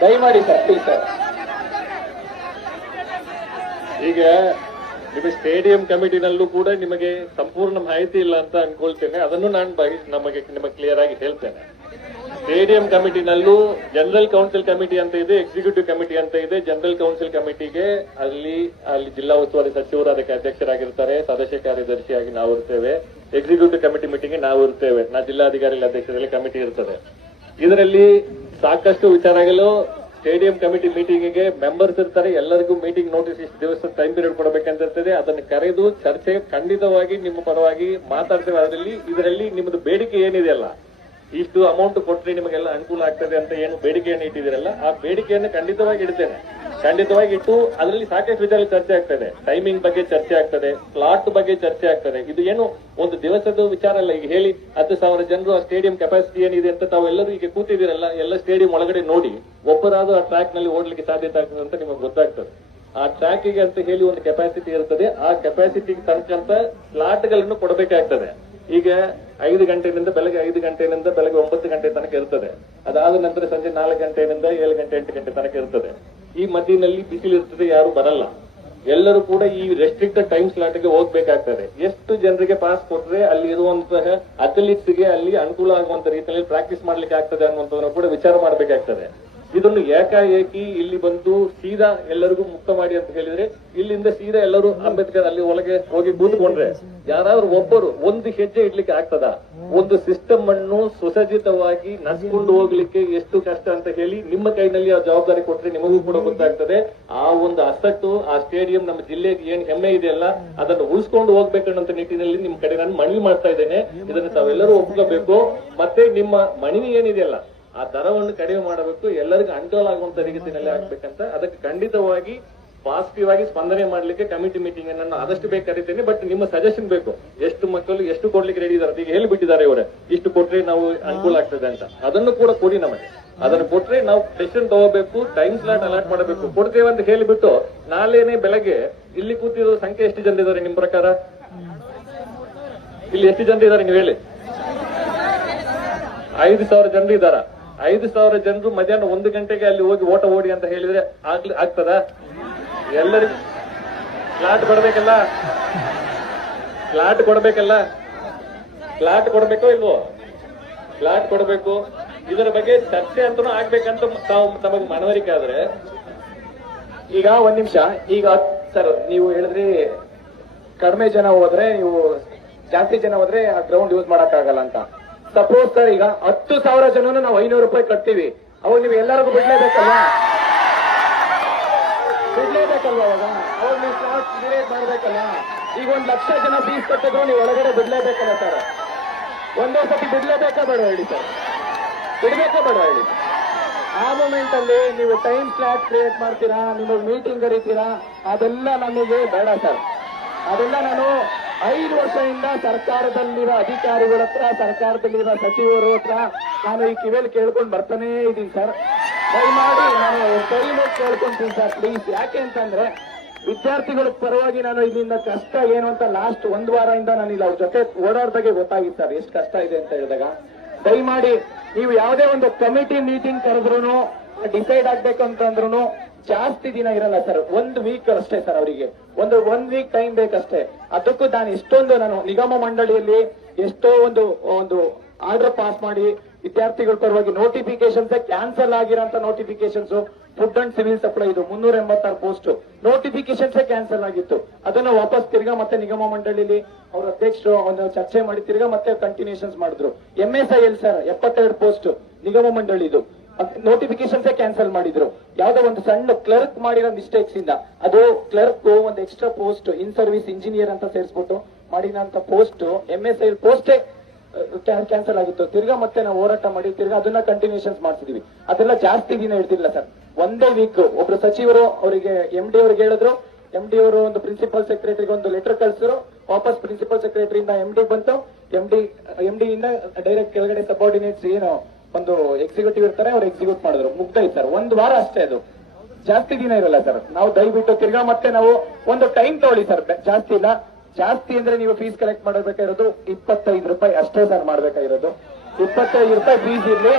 ದಯಮಾಡಿ ಸರ್ ಪ್ಲೀಸ್ ಸರ್. ಈಗ ನಿಮ್ಮ ಸ್ಟೇಡಿಯಂ ಕಮಿಟಿನಲ್ಲೂ ಕೂಡ ನಿಮಗೆ ಸಂಪೂರ್ಣ ಮಾಹಿತಿ ಇಲ್ಲ ಅಂತ ಅನ್ಕೊಳ್ತೇನೆ. ಅದನ್ನು ನಾನು ನಿಮಗೆ ಕ್ಲಿಯರ್ ಆಗಿ ಹೇಳ್ತೇನೆ. ಸ್ಟೇಡಿಯಂ ಕಮಿಟಿನಲ್ಲೂ ಜನರಲ್ ಕೌನ್ಸಿಲ್ ಕಮಿಟಿ ಅಂತ ಇದೆ, ಎಕ್ಸಿಕ್ಯೂಟಿವ್ ಕಮಿಟಿ ಅಂತ ಇದೆ. ಜನರಲ್ ಕೌನ್ಸಿಲ್ ಕಮಿಟಿಗೆ ಅಲ್ಲಿ ಜಿಲ್ಲಾ ಉಸ್ತುವಾರಿ ಸಚಿವರು ಅದಕ್ಕೆ ಅಧ್ಯಕ್ಷರಾಗಿರ್ತಾರೆ, ಸದಸ್ಯ ಕಾರ್ಯದರ್ಶಿಯಾಗಿ ನಾವು ಇರ್ತೇವೆ. ಎಕ್ಸಿಕ್ಯೂಟಿವ್ ಕಮಿಟಿ ಮೀಟಿಂಗ್ ನಾವು ಇರ್ತೇವೆ, ಅಧ್ಯಕ್ಷರಲ್ಲಿ ಕಮಿಟಿ ಇರ್ತದೆ. ಇದರಲ್ಲಿ ಸಾಕಷ್ಟು ವಿಚಾರಗಳು ಸ್ಟೇಡಿಯಂ ಕಮಿಟಿ ಮೀಟಿಂಗ್ಗೆ ಮೆಂಬರ್ಸ್ ಇರ್ತಾರೆ. ಎಲ್ಲರಿಗೂ ಮೀಟಿಂಗ್ ನೋಟಿಸ್ ಇಷ್ಟು ದಿವಸ ಟೈಮ್ ಪೀರಿಯಡ್ ಕೊಡಬೇಕಂತ ಇರ್ತದೆ. ಅದನ್ನು ಕರೆದು ಚರ್ಚೆ ಖಂಡಿತವಾಗಿ ನಿಮ್ಮ ಪರವಾಗಿ ಮಾತಾಡ್ತೇವೆ. ಇದರಲ್ಲಿ ನಿಮ್ಮದು ಬೇಡಿಕೆ ಏನಿದೆಯಲ್ಲ, ಇಷ್ಟು ಅಮೌಂಟ್ ಕೊಟ್ಟರೆ ನಿಮಗೆಲ್ಲ ಅನುಕೂಲ ಆಗ್ತದೆ ಅಂತ ಏನು ಬೇಡಿಕೆಯನ್ನು ಇಟ್ಟಿದ್ದೀರಲ್ಲ, ಆ ಬೇಡಿಕೆಯನ್ನು ಖಂಡಿತವಾಗಿ ಇಡ್ತೇನೆ. ಖಂಡಿತವಾಗಿ ಇಟ್ಟು ಅದರಲ್ಲಿ ಸಾಕಷ್ಟು ವಿಚಾರ ಚರ್ಚೆ ಆಗ್ತದೆ. ಟೈಮಿಂಗ್ ಬಗ್ಗೆ ಚರ್ಚೆ ಆಗ್ತದೆ, ಸ್ಲಾಟ್ ಬಗ್ಗೆ ಚರ್ಚೆ ಆಗ್ತದೆ. ಇದು ಏನು ಒಂದು ದಿವಸದ ವಿಚಾರ ಅಲ್ಲ. ಈಗ ಹೇಳಿ 10,000 ಜನರು ಆ ಸ್ಟೇಡಿಯಂ ಕೆಪಾಸಿಟಿ ಏನಿದೆ ಅಂತ ತಾವೆಲ್ಲರೂ ಈಗ ಕೂತಿದ್ದೀರಲ್ಲ, ಎಲ್ಲ ಸ್ಟೇಡಿಯಂ ಒಳಗಡೆ ನೋಡಿ ಒಬ್ಬರಾದ್ರೂ ಆ ಟ್ರ್ಯಾಕ್ ನಲ್ಲಿ ಓಡ್ಲಿಕ್ಕೆ ಸಾಧ್ಯತೆ ಆಗ್ತದೆ ಅಂತ ನಿಮಗೆ ಗೊತ್ತಾಗ್ತದೆ. ಆ ಟ್ರ್ಯಾಕಿಗೆ ಅಂತ ಹೇಳಿ ಒಂದು ಕೆಪಾಸಿಟಿ ಇರ್ತದೆ. ಆ ಕೆಪಾಸಿಟಿಗೆ ತಕ್ಕಂತ ಸ್ಲಾಟ್ಗಳನ್ನು ಕೊಡಬೇಕಾಗ್ತದೆ. ಈಗ 5 ಗಂಟೆಯಿಂದ ಬೆಳಗ್ಗೆ 5 ಗಂಟೆಯಿಂದ ಬೆಳಗ್ಗೆ 9 ಗಂಟೆ ತನಕ ಇರ್ತದೆ. ಅದಾದ ನಂತರ ಸಂಜೆ 4 ಗಂಟೆಯಿಂದ 7 ಗಂಟೆ 8 ಗಂಟೆ ತನಕ ಇರ್ತದೆ. ಈ ಮಧ್ಯದಲ್ಲಿ ಬಿಸಿಲು ಇರ್ತದೆ, ಯಾರು ಬರಲ್ಲ. ಎಲ್ಲರೂ ಕೂಡ ಈ ರೆಸ್ಟ್ರಿಕ್ಟೆಡ್ ಟೈಮ್ ಸ್ಲಾಟ್ಗೆ ಹೋಗ್ಬೇಕಾಗ್ತದೆ. ಎಷ್ಟು ಜನರಿಗೆ ಪಾಸ್ ಕೊಟ್ರೆ ಅಲ್ಲಿ ಇರುವಂತಹ ಅಥ್ಲೀಟ್ಸ್ಗೆ ಅಲ್ಲಿ ಅನುಕೂಲ ಆಗುವಂತ ರೀತಿಯಲ್ಲಿ ಪ್ರಾಕ್ಟೀಸ್ ಮಾಡ್ಲಿಕ್ಕೆ ಆಗ್ತದೆ ಅನ್ನುವಂಥದ್ದನ್ನು ಕೂಡ ವಿಚಾರ ಮಾಡಬೇಕಾಗ್ತದೆ. ಇದನ್ನು ಏಕಾಏಕಿ ಇಲ್ಲಿ ಬಂದು ಸೀದಾ ಎಲ್ಲರಿಗೂ ಮುಕ್ತ ಮಾಡಿ ಅಂತ ಹೇಳಿದ್ರೆ, ಇಲ್ಲಿಂದ ಸೀದಾ ಎಲ್ಲರೂ ಅಂಬೇಡ್ಕರ್ ಅಲ್ಲಿ ಒಳಗೆ ಹೋಗಿ ಕೂತ್ಕೊಂಡ್ರೆ ಯಾರಾದ್ರೂ ಒಬ್ಬರು ಒಂದು ಹೆಜ್ಜೆ ಇಡ್ಲಿಕ್ಕೆ ಆಗ್ತದ? ಒಂದು ಸಿಸ್ಟಮ್ ಅನ್ನು ಸುಸಜ್ಜಿತವಾಗಿ ನಡ್ಕೊಂಡು ಹೋಗ್ಲಿಕ್ಕೆ ಎಷ್ಟು ಕಷ್ಟ ಅಂತ ಹೇಳಿ ನಿಮ್ಮ ಕೈನಲ್ಲಿ ಆ ಜವಾಬ್ದಾರಿ ಕೊಟ್ರೆ ನಿಮಗೂ ಕೂಡ ಗೊತ್ತಾಗ್ತದೆ. ಆ ಒಂದು ಅಸಟ್ಟು, ಆ ಸ್ಟೇಡಿಯಂ ನಮ್ಮ ಜಿಲ್ಲೆಗೆ ಏನ್ ಹೆಮ್ಮೆ ಇದೆಯಲ್ಲ, ಅದನ್ನು ಉಳಿಸ್ಕೊಂಡು ಹೋಗ್ಬೇಕನ್ನೋ ನಿಟ್ಟಿನಲ್ಲಿ ನಿಮ್ ಕಡೆ ನಾನು ಮನವಿ ಮಾಡ್ತಾ ಇದ್ದೇನೆ. ಇದನ್ನು ತಾವೆಲ್ಲರೂ ಒಪ್ಕೋಬೇಕು. ಮತ್ತೆ ನಿಮ್ಮ ಮನವಿ ಏನಿದೆಯಲ್ಲ, ಆ ದರವನ್ನು ಕಡಿಮೆ ಮಾಡಬೇಕು, ಎಲ್ಲರಿಗೂ ಅನುಕೂಲ ಆಗುವಂತ ರೀತಿಯಲ್ಲಿ ಆಗ್ಬೇಕಂತ. ಅದಕ್ಕೆ ಖಂಡಿತವಾಗಿ ಪಾಸಿಟಿವ್ ಆಗಿ ಸ್ಪಂದನೆ ಮಾಡ್ಲಿಕ್ಕೆ ಕಮಿಟಿ ಮೀಟಿಂಗ್ ಅನ್ನು ಆದಷ್ಟು ಬೇಗ ಕರಿತೇನೆ. ಬಟ್ ನಿಮ್ಮ ಸಜೆಷನ್ ಬೇಕು, ಎಷ್ಟು ಮಕ್ಕಳು ಎಷ್ಟು ಕೊಡ್ಲಿಕ್ಕೆ ರೆಡಿ ಇದ್ದಾರೆ, ಈಗ ಹೇಳಿಬಿಟ್ಟಿದ್ದಾರೆ ಇವರೇ ಇಷ್ಟು ಕೊಟ್ರೆ ನಾವು ಅನುಕೂಲ ಆಗ್ತದೆ ಅಂತ. ಅದನ್ನು ಕೂಡ ಕೊಡಿ ನಮಗೆ. ಅದನ್ನು ಕೊಟ್ರೆ ನಾವು ಡೆಸಿಷನ್ ತಗೋಬೇಕು, ಟೈಮ್ ಸ್ಲಾಟ್ ಅಲಾಟ್ ಮಾಡಬೇಕು. ಕೊಡ್ತೇವೆ ಅಂತ ಹೇಳಿಬಿಟ್ಟು ನಾಳೆನೆ ಬೆಳಗ್ಗೆ ಇಲ್ಲಿ ಕೂತಿರೋ ಸಂಖ್ಯೆ ಎಷ್ಟು ಜನರಿದ್ದಾರೆ ನಿಮ್ ಪ್ರಕಾರ? ಇಲ್ಲಿ ಎಷ್ಟು ಜನರಿದ್ದಾರೆ ನೀವು ಹೇಳಿ? 5,000 ಜನರು ಇದ್ದಾರ. 5,000 ಜನರು ಮಧ್ಯಾಹ್ನ 1 ಗಂಟೆಗೆ ಅಲ್ಲಿ ಹೋಗಿ ಓಟ ಓಡಿ ಅಂತ ಹೇಳಿದ್ರೆ ಆಗ್ತದ? ಎಲ್ಲರಿಗೂ ಫ್ಲಾಟ್ ಕೊಡ್ಬೇಕಲ್ಲ, ಫ್ಲಾಟ್ ಕೊಡ್ಬೇಕಲ್ಲ, ಫ್ಲಾಟ್ ಕೊಡ್ಬೇಕೋ ಇಲ್ವೋ? ಫ್ಲಾಟ್ ಕೊಡ್ಬೇಕು. ಇದರ ಬಗ್ಗೆ ಚರ್ಚೆ ಅಂತನೂ ಆಗ್ಬೇಕಂತ ತಾವು ತಮಗೆ ಮನವರಿಕೆ ಆದ್ರೆ. ಈಗ ಒಂದ್ ನಿಮಿಷ, ಈಗ ಸರ್ ನೀವು ಹೇಳಿದ್ರಿ ಕಡಿಮೆ ಜನ ಹೋದ್ರೆ ನೀವು ಜಾಸ್ತಿ ಜನ ಹೋದ್ರೆ ಆ ಗ್ರೌಂಡ್ ಯೂಸ್ ಮಾಡಕ್ ಆಗಲ್ಲ ಅಂತ. ಸಪೋಸ್ ಸರ್ ಈಗ 10,000 ಜನನು ನಾವು 500 ರೂಪಾಯಿ ಕಟ್ತೀವಿ, ಅವಾಗ ನೀವು ಎಲ್ಲರಿಗೂ ಬಿಡ್ಲೇಬೇಕಲ್ವಾ? ಅವಾಗ ನೀವು ಸ್ಲಾಟ್ ಕ್ರಿಯೇಟ್ ಮಾಡ್ಬೇಕಲ್ಲ. ಈಗ 1,00,000 ಜನ ಫೀಸ್ ಕಟ್ಟಿದ್ರು ನೀವು ಒಳಗಡೆ ಬಿಡ್ಲೇಬೇಕಲ್ಲ ಸರ್? ಒಂದೇ ಸತಿ ಬಿಡ್ಲೇಬೇಕಾ ಬೇಡ ಹೇಳಿ ಸರ್? ಬಿಡ್ಬೇಕಾ ಬೇಡ ಹೇಳಿ? ಆ ಮೂಮೆಂಟ್ ಅಲ್ಲಿ ನೀವು ಟೈಮ್ ಸ್ಲಾಟ್ ಕ್ರಿಯೇಟ್ ಮಾಡ್ತೀರಾ, ನಿಮಗೆ ಮೀಟಿಂಗ್ ಕರೀತೀರಾ, ಅದೆಲ್ಲ ನಮಗೆ ಬೇಡ ಸರ್. ಅದೆಲ್ಲ ನಾನು 5 ವರ್ಷದಿಂದ ಸರ್ಕಾರದಲ್ಲಿರೋ ಅಧಿಕಾರಿಗಳ ಹತ್ರ, ಸರ್ಕಾರದಲ್ಲಿರೋ ಸಚಿವರು ಹತ್ರ ನಾನು ಈ ಕಿವಿಯಲ್ಲಿ ಕೇಳ್ಕೊಂಡು ಬರ್ತಾನೇ ಇದ್ದೀನಿ ಸರ್. ದಯಮಾಡಿ ನಾನು ಕೈ ಮುಗಿ ಕೇಳ್ಕೊಂತೀನಿ ಸರ್ ಪ್ಲೀಸ್. ಯಾಕೆ ಅಂತಂದ್ರೆ ವಿದ್ಯಾರ್ಥಿಗಳ ಪರವಾಗಿ ನಾನು ಇಲ್ಲಿಂದ ಕಷ್ಟ ಏನು ಅಂತ ಲಾಸ್ಟ್ 1 ವಾರದಿಂದ ನಾನು ಇಲ್ಲಿ ಅವ್ರ ಜೊತೆ ಓಡಾಡ್ದಾಗೆ ಗೊತ್ತಾಗಿತ್ತು ಸರ್ ಎಷ್ಟು ಕಷ್ಟ ಇದೆ ಅಂತ ಹೇಳಿದಾಗ. ದಯಮಾಡಿ ನೀವು ಯಾವುದೇ ಒಂದು ಕಮಿಟಿ ಮೀಟಿಂಗ್ ಕರೆದ್ರು ಡಿಸೈಡ್ ಆಗ್ಬೇಕಂತಂದ್ರು ಜಾಸ್ತಿ ದಿನ ಇರಲ್ಲ ಸರ್, 1 ವೀಕ್ ಅಷ್ಟೇ ಸರ್. ಅವರಿಗೆ ಒಂದು 1 ವೀಕ್ ಟೈಮ್ ಬೇಕಷ್ಟೇ. ಅದಕ್ಕೂ ನಾನು ಇಷ್ಟೊಂದು ನಾನು ನಿಗಮ ಮಂಡಳಿಯಲ್ಲಿ ಎಷ್ಟೋ ಒಂದು ಆರ್ಡರ್ ಪಾಸ್ ಮಾಡಿ ವಿದ್ಯಾರ್ಥಿಗಳ ಪರವಾಗಿ ನೋಟಿಫಿಕೇಶನ್ಸ್ ಕ್ಯಾನ್ಸಲ್ ಆಗಿರೋಂತ notifications food and civil supply ಇದು 386 ಪೋಸ್ಟ್ ನೋಟಿಫಿಕೇಶನ್ಸ್ ಕ್ಯಾನ್ಸಲ್ ಆಗಿತ್ತು. ಅದನ್ನ ವಾಪಸ್ ತಿರ್ಗಾ ಮತ್ತೆ ನಿಗಮ ಮಂಡಳಿಲಿ ಅವ್ರ ಅಧ್ಯಕ್ಷರು ಒಂದು ಚರ್ಚೆ ಮಾಡಿ ತಿರ್ಗಾ ಮತ್ತೆ ಕಂಟಿನ್ಯೂಷನ್ಸ್ ಮಾಡಿದ್ರು. MSIL ಸರ್ 72 ಪೋಸ್ಟ್ ನಿಗಮ ಮಂಡಳಿದು ನೋಟಿಫಿಕೇಶನ್ಸ್ ಕ್ಯಾನ್ಸಲ್ ಮಾಡಿದ್ರು. ಯಾವ್ದೋ ಒಂದು ಸಣ್ಣ ಕ್ಲರ್ಕ್ ಮಾಡಿರೋ ಮಿಸ್ಟೇಕ್ಸ್ ಇಂದ. ಅದು ಕ್ಲರ್ಕ್ ಒಂದು ಎಕ್ಸ್ಟ್ರಾ ಪೋಸ್ಟ್ ಇನ್ ಸರ್ವಿಸ್ ಇಂಜಿನಿಯರ್ ಅಂತ ಸೇರಿಸ್ಬಿಟ್ಟು ಮಾಡಿದಂತ ಪೋಸ್ಟ್ MSIL ಪೋಸ್ಟೇ ಕ್ಯಾನ್ಸಲ್ ಆಗಿತ್ತು. ತಿರ್ಗಾ ಮತ್ತೆ ನಾವು ಹೋರಾಟ ಮಾಡಿ ತಿರ್ಗಾ ಅದನ್ನ ಕಂಟಿನ್ಯೂಷನ್ಸ್ ಮಾಡ್ತಿದೀವಿ. ಅದೆಲ್ಲ ಜಾಸ್ತಿ ದಿನ ಹಿಡ್ದಿಲ್ಲ ಸರ್, 1 ವೀಕ್. ಒಬ್ರು ಸಚಿವರು ಅವರಿಗೆ MD ಅವ್ರಿಗೆ ಹೇಳಿದ್ರು, MD ಅವರು ಒಂದು ಪ್ರಿನ್ಸಿಪಲ್ ಸೆಕ್ರೆಟರಿಗೆ ಒಂದು ಲೆಟರ್ ಕಳಿಸಿದ್ರು, ವಾಪಸ್ ಪ್ರಿನ್ಸಿಪಲ್ ಸೆಕ್ರೆಟರಿಯಿಂದ MD ಬಂತು, MD ಇಂದ ಡೈರೆಕ್ಟ್ ಕೆಳಗಡೆ ಸಬಾರ್ಡಿನೇಟ್ಸ್ ಏನು ಒಂದು ಎಕ್ಸಿಕ್ಯೂಟಿವ್ ಇರ್ತಾರೆ ಅವ್ರು ಎಕ್ಸಿಕ್ಯೂಟ್ ಮಾಡಿದ್ರು. ಮುಗ್ದಾಯ್ತು ಸರ್, 1 ವಾರ ಅಷ್ಟೇ, ಅದು ಜಾಸ್ತಿ ದಿನ ಇರಲ್ಲ ಸರ್. ನಾವು ದಯವಿಟ್ಟು ತಿರ್ಗಾ ಮತ್ತೆ ನಾವು ಒಂದು ಟೈಮ್ ತಗೊಳ್ಳಿ ಸರ್, ಜಾಸ್ತಿ ಇಲ್ಲ. ಜಾಸ್ತಿ ಅಂದ್ರೆ ನೀವು ಫೀಸ್ ಕಲೆಕ್ಟ್ ಮಾಡಬೇಕಾಗಿರೋದು 25 ರೂಪಾಯಿ ಅಷ್ಟೇ ಸರ್ ಮಾಡ್ಬೇಕಾಗಿರೋದು. 25 ರೂಪಾಯಿ ಫೀಸ್ ಇರ್ಲಿ.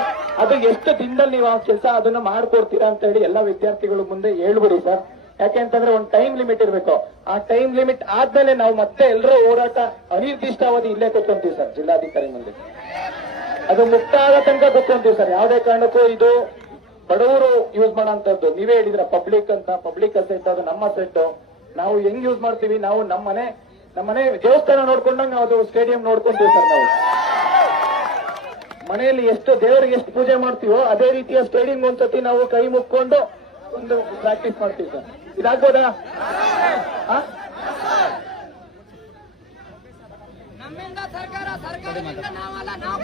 ಅದು ಎಷ್ಟು ದಿನದಲ್ಲಿ ನೀವು ಆ ಕೆಲಸ ಅದನ್ನ ಮಾಡ್ಕೊಡ್ತೀರಾ ಅಂತ ಹೇಳಿ ಎಲ್ಲಾ ವಿದ್ಯಾರ್ಥಿಗಳ ಮುಂದೆ ಹೇಳ್ಬಿಡಿ ಸರ್. ಯಾಕೆ ಅಂತಂದ್ರೆ ಒಂದು ಟೈಮ್ ಲಿಮಿಟ್ ಇರಬೇಕು. ಆ ಟೈಮ್ ಲಿಮಿಟ್ ಆದ್ಮೇಲೆ ನಾವು ಮತ್ತೆ ಎಲ್ಲರೂ ಹೋರಾಟ ಅನಿರ್ದಿಷ್ಟಾವಧಿ ಇಲ್ಲೇ ಕೂತ್ಕೊಂತೀವಿ ಸರ್, ಜಿಲ್ಲಾಧಿಕಾರಿ ಮುಂದೆ. ಅದು ಮುಕ್ತ ಆಗೋ ತನಕ ಕೂತ್ಕೊಂತೀವಿ ಸರ್. ಯಾವುದೇ ಕಾರಣಕ್ಕೂ ಇದು ಬಡವರು ಯೂಸ್ ಮಾಡೋಂಥದ್ದು. ನೀವೇ ಹೇಳಿದ್ರ ಪಬ್ಲಿಕ್ ಅಂತ, ಪಬ್ಲಿಕ್ ಅಸೆಟ್ ಅದು ನಮ್ಮ ಅಸೆಟ್. ನಾವು ಹೆಂಗ್ ಯೂಸ್ ಮಾಡ್ತೀವಿ, ನಾವು ನಮ್ಮ ಮನೆ ದೇವಸ್ಥಾನ ನೋಡ್ಕೊಂಡಂಗ ನಾವು ಅದು ಸ್ಟೇಡಿಯಂ ನೋಡ್ಕೊಂತೀವಿ ಸರ್. ನಾವು ಮನೆಯಲ್ಲಿ ಎಷ್ಟು ದೇವರಿಗೆ ಎಷ್ಟು ಪೂಜೆ ಮಾಡ್ತೀವೋ ಅದೇ ರೀತಿಯ ಸ್ಟೇಡಿಯಂ ಒಂದ್ಸತಿ ನಾವು ಕೈ ಮುಕ್ಕೊಂಡು ಒಂದು ಪ್ರಾಕ್ಟೀಸ್ ಮಾಡ್ತೀವಿ ಸರ್. ಇದಾಗ್ಬೋದಾ? ನಮ್ಮಿಂದ ಸರ್ಕಾರದಿಂದ ನಾವಲ್ಲ, ನಾವು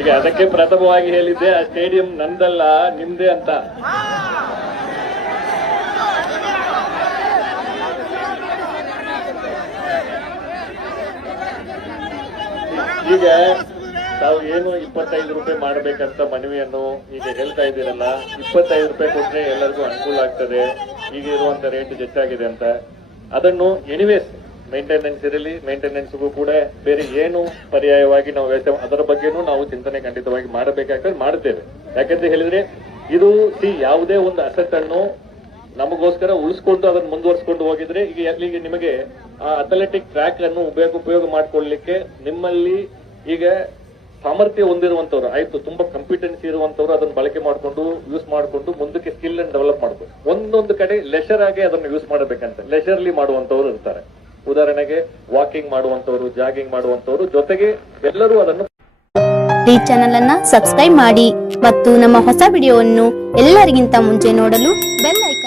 ಈಗ ಅದಕ್ಕೆ ಪ್ರಥಮವಾಗಿ ಹೇಳಿದ್ದೆ, ಆ ಸ್ಟೇಡಿಯಂ ನಂದಲ್ಲ ನಿಮ್ದೇ ಅಂತ. ಈಗ ತಾವು ಏನು 25 ರೂಪಾಯಿ ಮಾಡಬೇಕಂತ ಮನವಿಯನ್ನು ಈಗ ಹೇಳ್ತಾ ಇದ್ದೀರಲ್ಲ, 25 ರೂಪಾಯಿ ಕೊಟ್ರೆ ಎಲ್ಲರಿಗೂ ಅನುಕೂಲ ಆಗ್ತದೆ, ಈಗ ಇರುವಂತ ರೇಟ್ ಹೆಚ್ಚಾಗಿದೆ ಅಂತ. ಅದನ್ನು ಎನಿವೇಸ್ ಮೇಂಟೆನೆನ್ಸ್ ಇರಲಿ, ಮೇಂಟೆನೆನ್ಸ್ಗೂ ಕೂಡ ಬೇರೆ ಏನು ಪರ್ಯಾಯವಾಗಿ ನಾವು ವ್ಯವಸ್ಥೆ, ಅದರ ಬಗ್ಗೆನೂ ನಾವು ಚಿಂತನೆ ಖಂಡಿತವಾಗಿ ಮಾಡಬೇಕಾಗ್ತದೆ, ಮಾಡುತ್ತೇವೆ. ಯಾಕಂತ ಹೇಳಿದ್ರೆ ಇದು ಯಾವುದೇ ಒಂದು ಅಸೆಟ್ ಅನ್ನು ನಮಗೋಸ್ಕರ ಉಳಿಸ್ಕೊಂಡು ಅದನ್ನು ಮುಂದುವರಿಸಿಕೊಂಡು ಹೋಗಿದ್ರೆ, ಈಗ ಅಲ್ಲಿಗೆ ನಿಮಗೆ ಆ ಅಥ್ಲೆಟಿಕ್ ಟ್ರ್ಯಾಕ್ ಅನ್ನು ಉಪಯೋಗ ಮಾಡ್ಕೊಳ್ಳಿಕ್ಕೆ ನಿಮ್ಮಲ್ಲಿ ಈಗ ಸಾಮರ್ಥ್ಯ ಹೊಂದಿರುವಂತವ್ರು ಆಯ್ತು, ತುಂಬಾ ಕಾಂಪಿಟೆನ್ಸಿ ಇರುವಂತವ್ರು ಅದನ್ನು ಬಳಕೆ ಮಾಡಿಕೊಂಡು ಯೂಸ್ ಮಾಡಿಕೊಂಡು ಮುಂದಕ್ಕೆ ಸ್ಕಿಲ್ ಅನ್ನು ಡೆವಲಪ್ ಮಾಡಬೇಕು. ಒಂದೊಂದು ಕಡೆ ಲೆಷರ್ ಆಗಿ ಅದನ್ನು ಯೂಸ್ ಮಾಡಬೇಕಂತ ಲೆಷರ್ಲಿ ಮಾಡುವಂತವ್ರು ಇರ್ತಾರೆ. ಉದಾಹರಣೆಗೆ ವಾಕಿಂಗ್ ಮಾಡುವಂತವ್ರು, ಜಾಗಿಂಗ್ ಮಾಡುವಂತವ್ರು, ಜೊತೆಗೆ ಎಲ್ಲರೂ ಅದನ್ನು. ಈ ಚಾನೆಲ್ ಅನ್ನ ಸಬ್ಸ್ಕ್ರೈಬ್ ಮಾಡಿ ಮತ್ತು ನಮ್ಮ ಹೊಸ ವಿಡಿಯೋವನ್ನು ಎಲ್ಲರಿಗಿಂತ ಮುಂಚೆ ನೋಡಲು ಬೆಲ್ ಐಕಾನ್